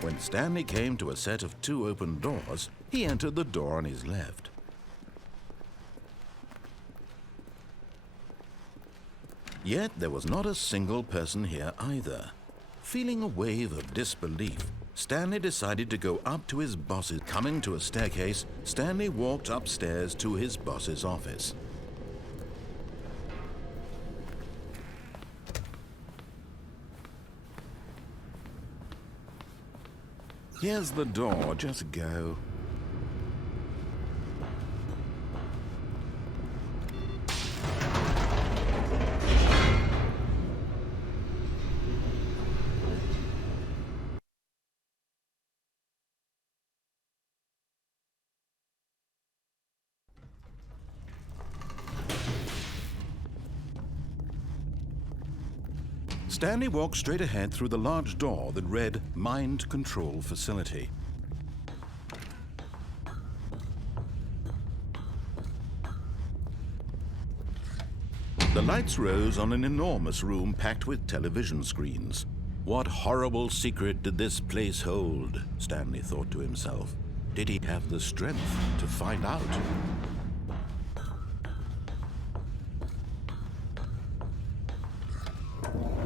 When Stanley came to a set of 2 open doors, he entered the door on his left. Yet there was not a single person here either. Feeling a wave of disbelief, Stanley decided to go up to his boss's. Coming to a staircase, Stanley walked upstairs to his boss's office. Here's the door, just go. Stanley walked straight ahead through the large door that read Mind Control Facility. The lights rose on an enormous room packed with television screens. What horrible secret did this place hold? Stanley thought to himself. Did he have the strength to find out?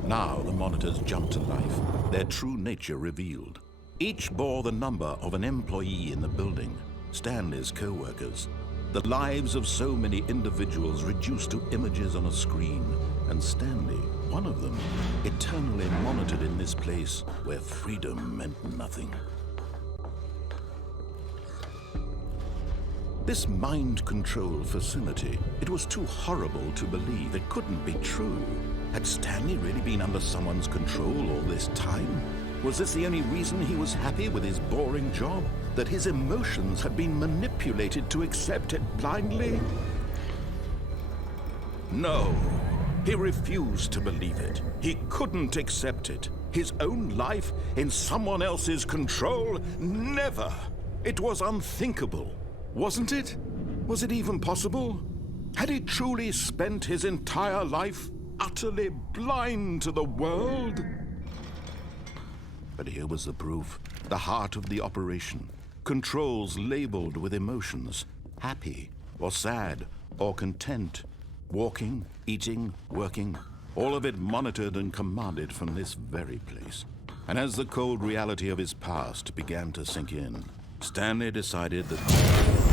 Now the monitors jumped to life, their true nature revealed. Each bore the number of an employee in the building, Stanley's co-workers. The lives of so many individuals reduced to images on a screen, and Stanley, one of them, eternally monitored in this place where freedom meant nothing. This mind control facility, it was too horrible to believe. It couldn't be true. Had Stanley really been under someone's control all this time? Was this the only reason he was happy with his boring job? That his emotions had been manipulated to accept it blindly? No, he refused to believe it. He couldn't accept it. His own life in someone else's control? Never! It was unthinkable. Wasn't it? Was it even possible? Had he truly spent his entire life utterly blind to the world? But here was the proof. The heart of the operation. Controls labeled with emotions. Happy, or sad, or content. Walking, eating, working. All of it monitored and commanded from this very place. And as the cold reality of his past began to sink in, Stanley decided that...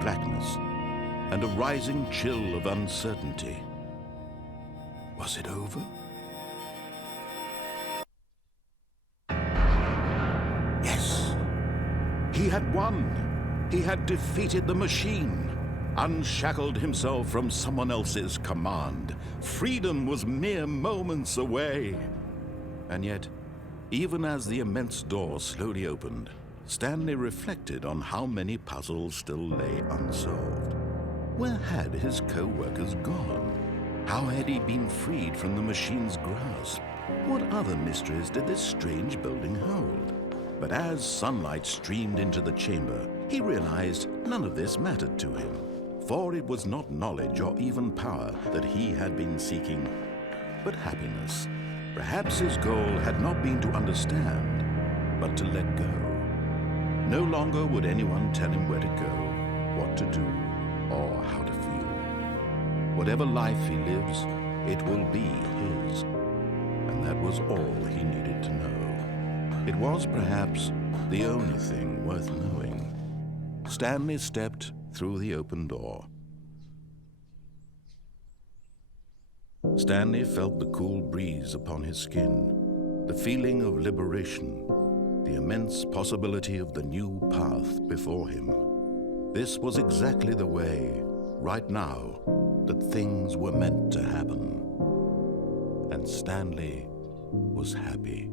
blackness and a rising chill of uncertainty. Was it over? Yes. He had won. He had defeated the machine, unshackled himself from someone else's command. Freedom was mere moments away. And yet, even as the immense door slowly opened, Stanley reflected on how many puzzles still lay unsolved. Where had his co-workers gone? How had he been freed from the machine's grasp? What other mysteries did this strange building hold? But as sunlight streamed into the chamber, he realized none of this mattered to him, for it was not knowledge or even power that he had been seeking, but happiness. Perhaps his goal had not been to understand, but to let go. No longer would anyone tell him where to go, what to do, or how to feel. Whatever life he lives, it will be his. And that was all he needed to know. It was perhaps the only thing worth knowing. Stanley stepped through the open door. Stanley felt the cool breeze upon his skin, the feeling of liberation, the immense possibility of the new path before him. This was exactly the way, right now, that things were meant to happen. And Stanley was happy.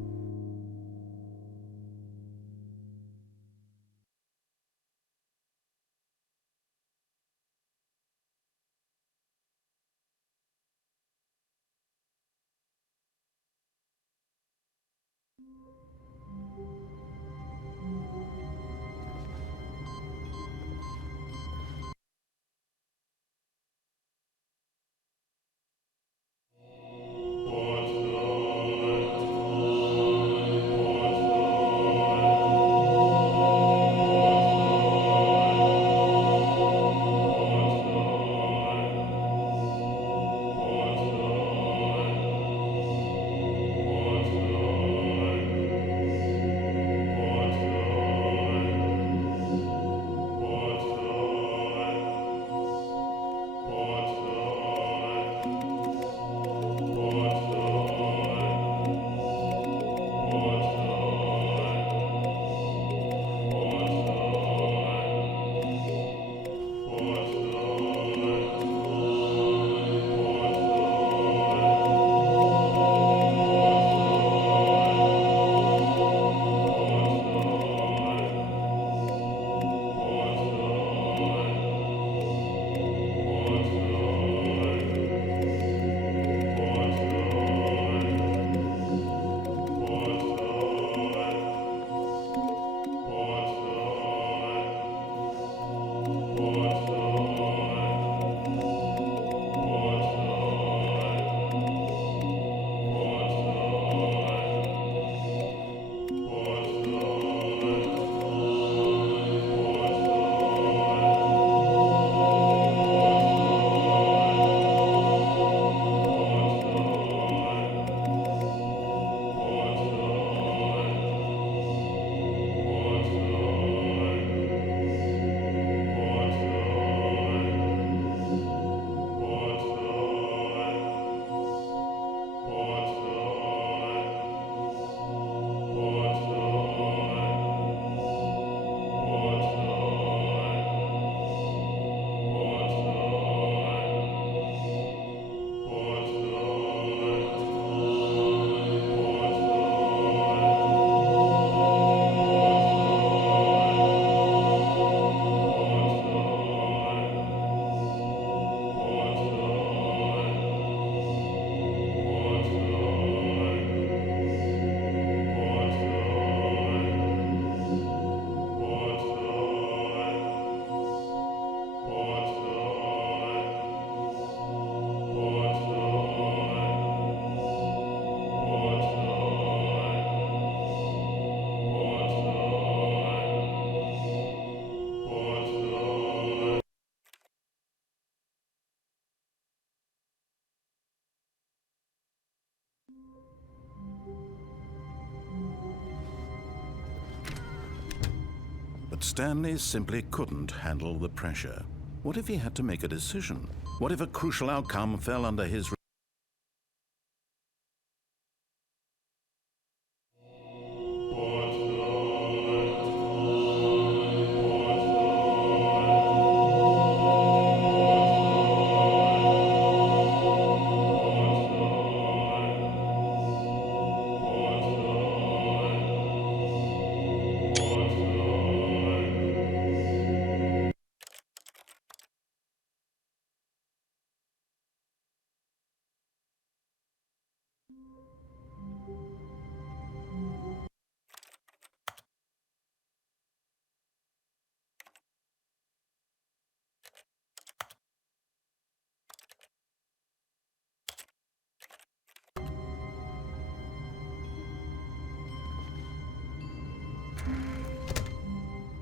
Stanley simply couldn't handle the pressure. What if he had to make a decision? What if a crucial outcome fell under his...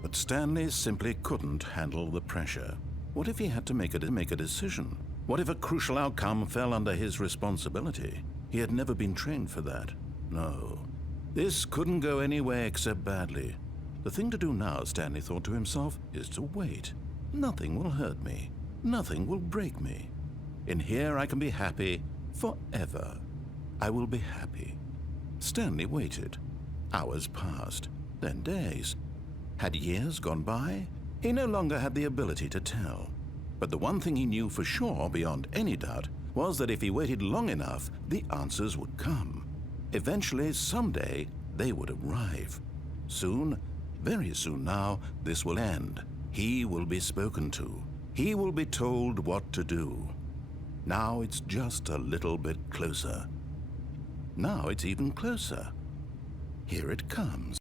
But Stanley simply couldn't handle the pressure. What if he had to make a decision? What if a crucial outcome fell under his responsibility? He had never been trained for that. No. This couldn't go any way except badly. The thing to do now, Stanley thought to himself, is to wait. Nothing will hurt me. Nothing will break me. In here I can be happy forever. I will be happy. Stanley waited. Hours passed, then days. Had years gone by? He no longer had the ability to tell. But the one thing he knew for sure, beyond any doubt, was that if he waited long enough, the answers would come. Eventually, someday, they would arrive. Soon, very soon now, this will end. He will be spoken to. He will be told what to do. Now it's just a little bit closer. Now it's even closer. Here it comes.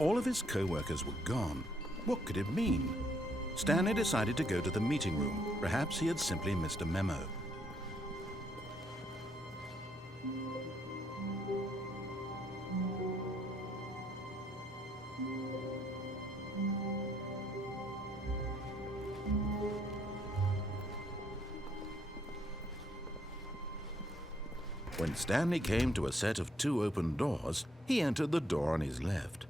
All of his co-workers were gone. What could it mean? Stanley decided to go to the meeting room. Perhaps he had simply missed a memo. When Stanley came to a set of 2 open doors, he entered the door on his left.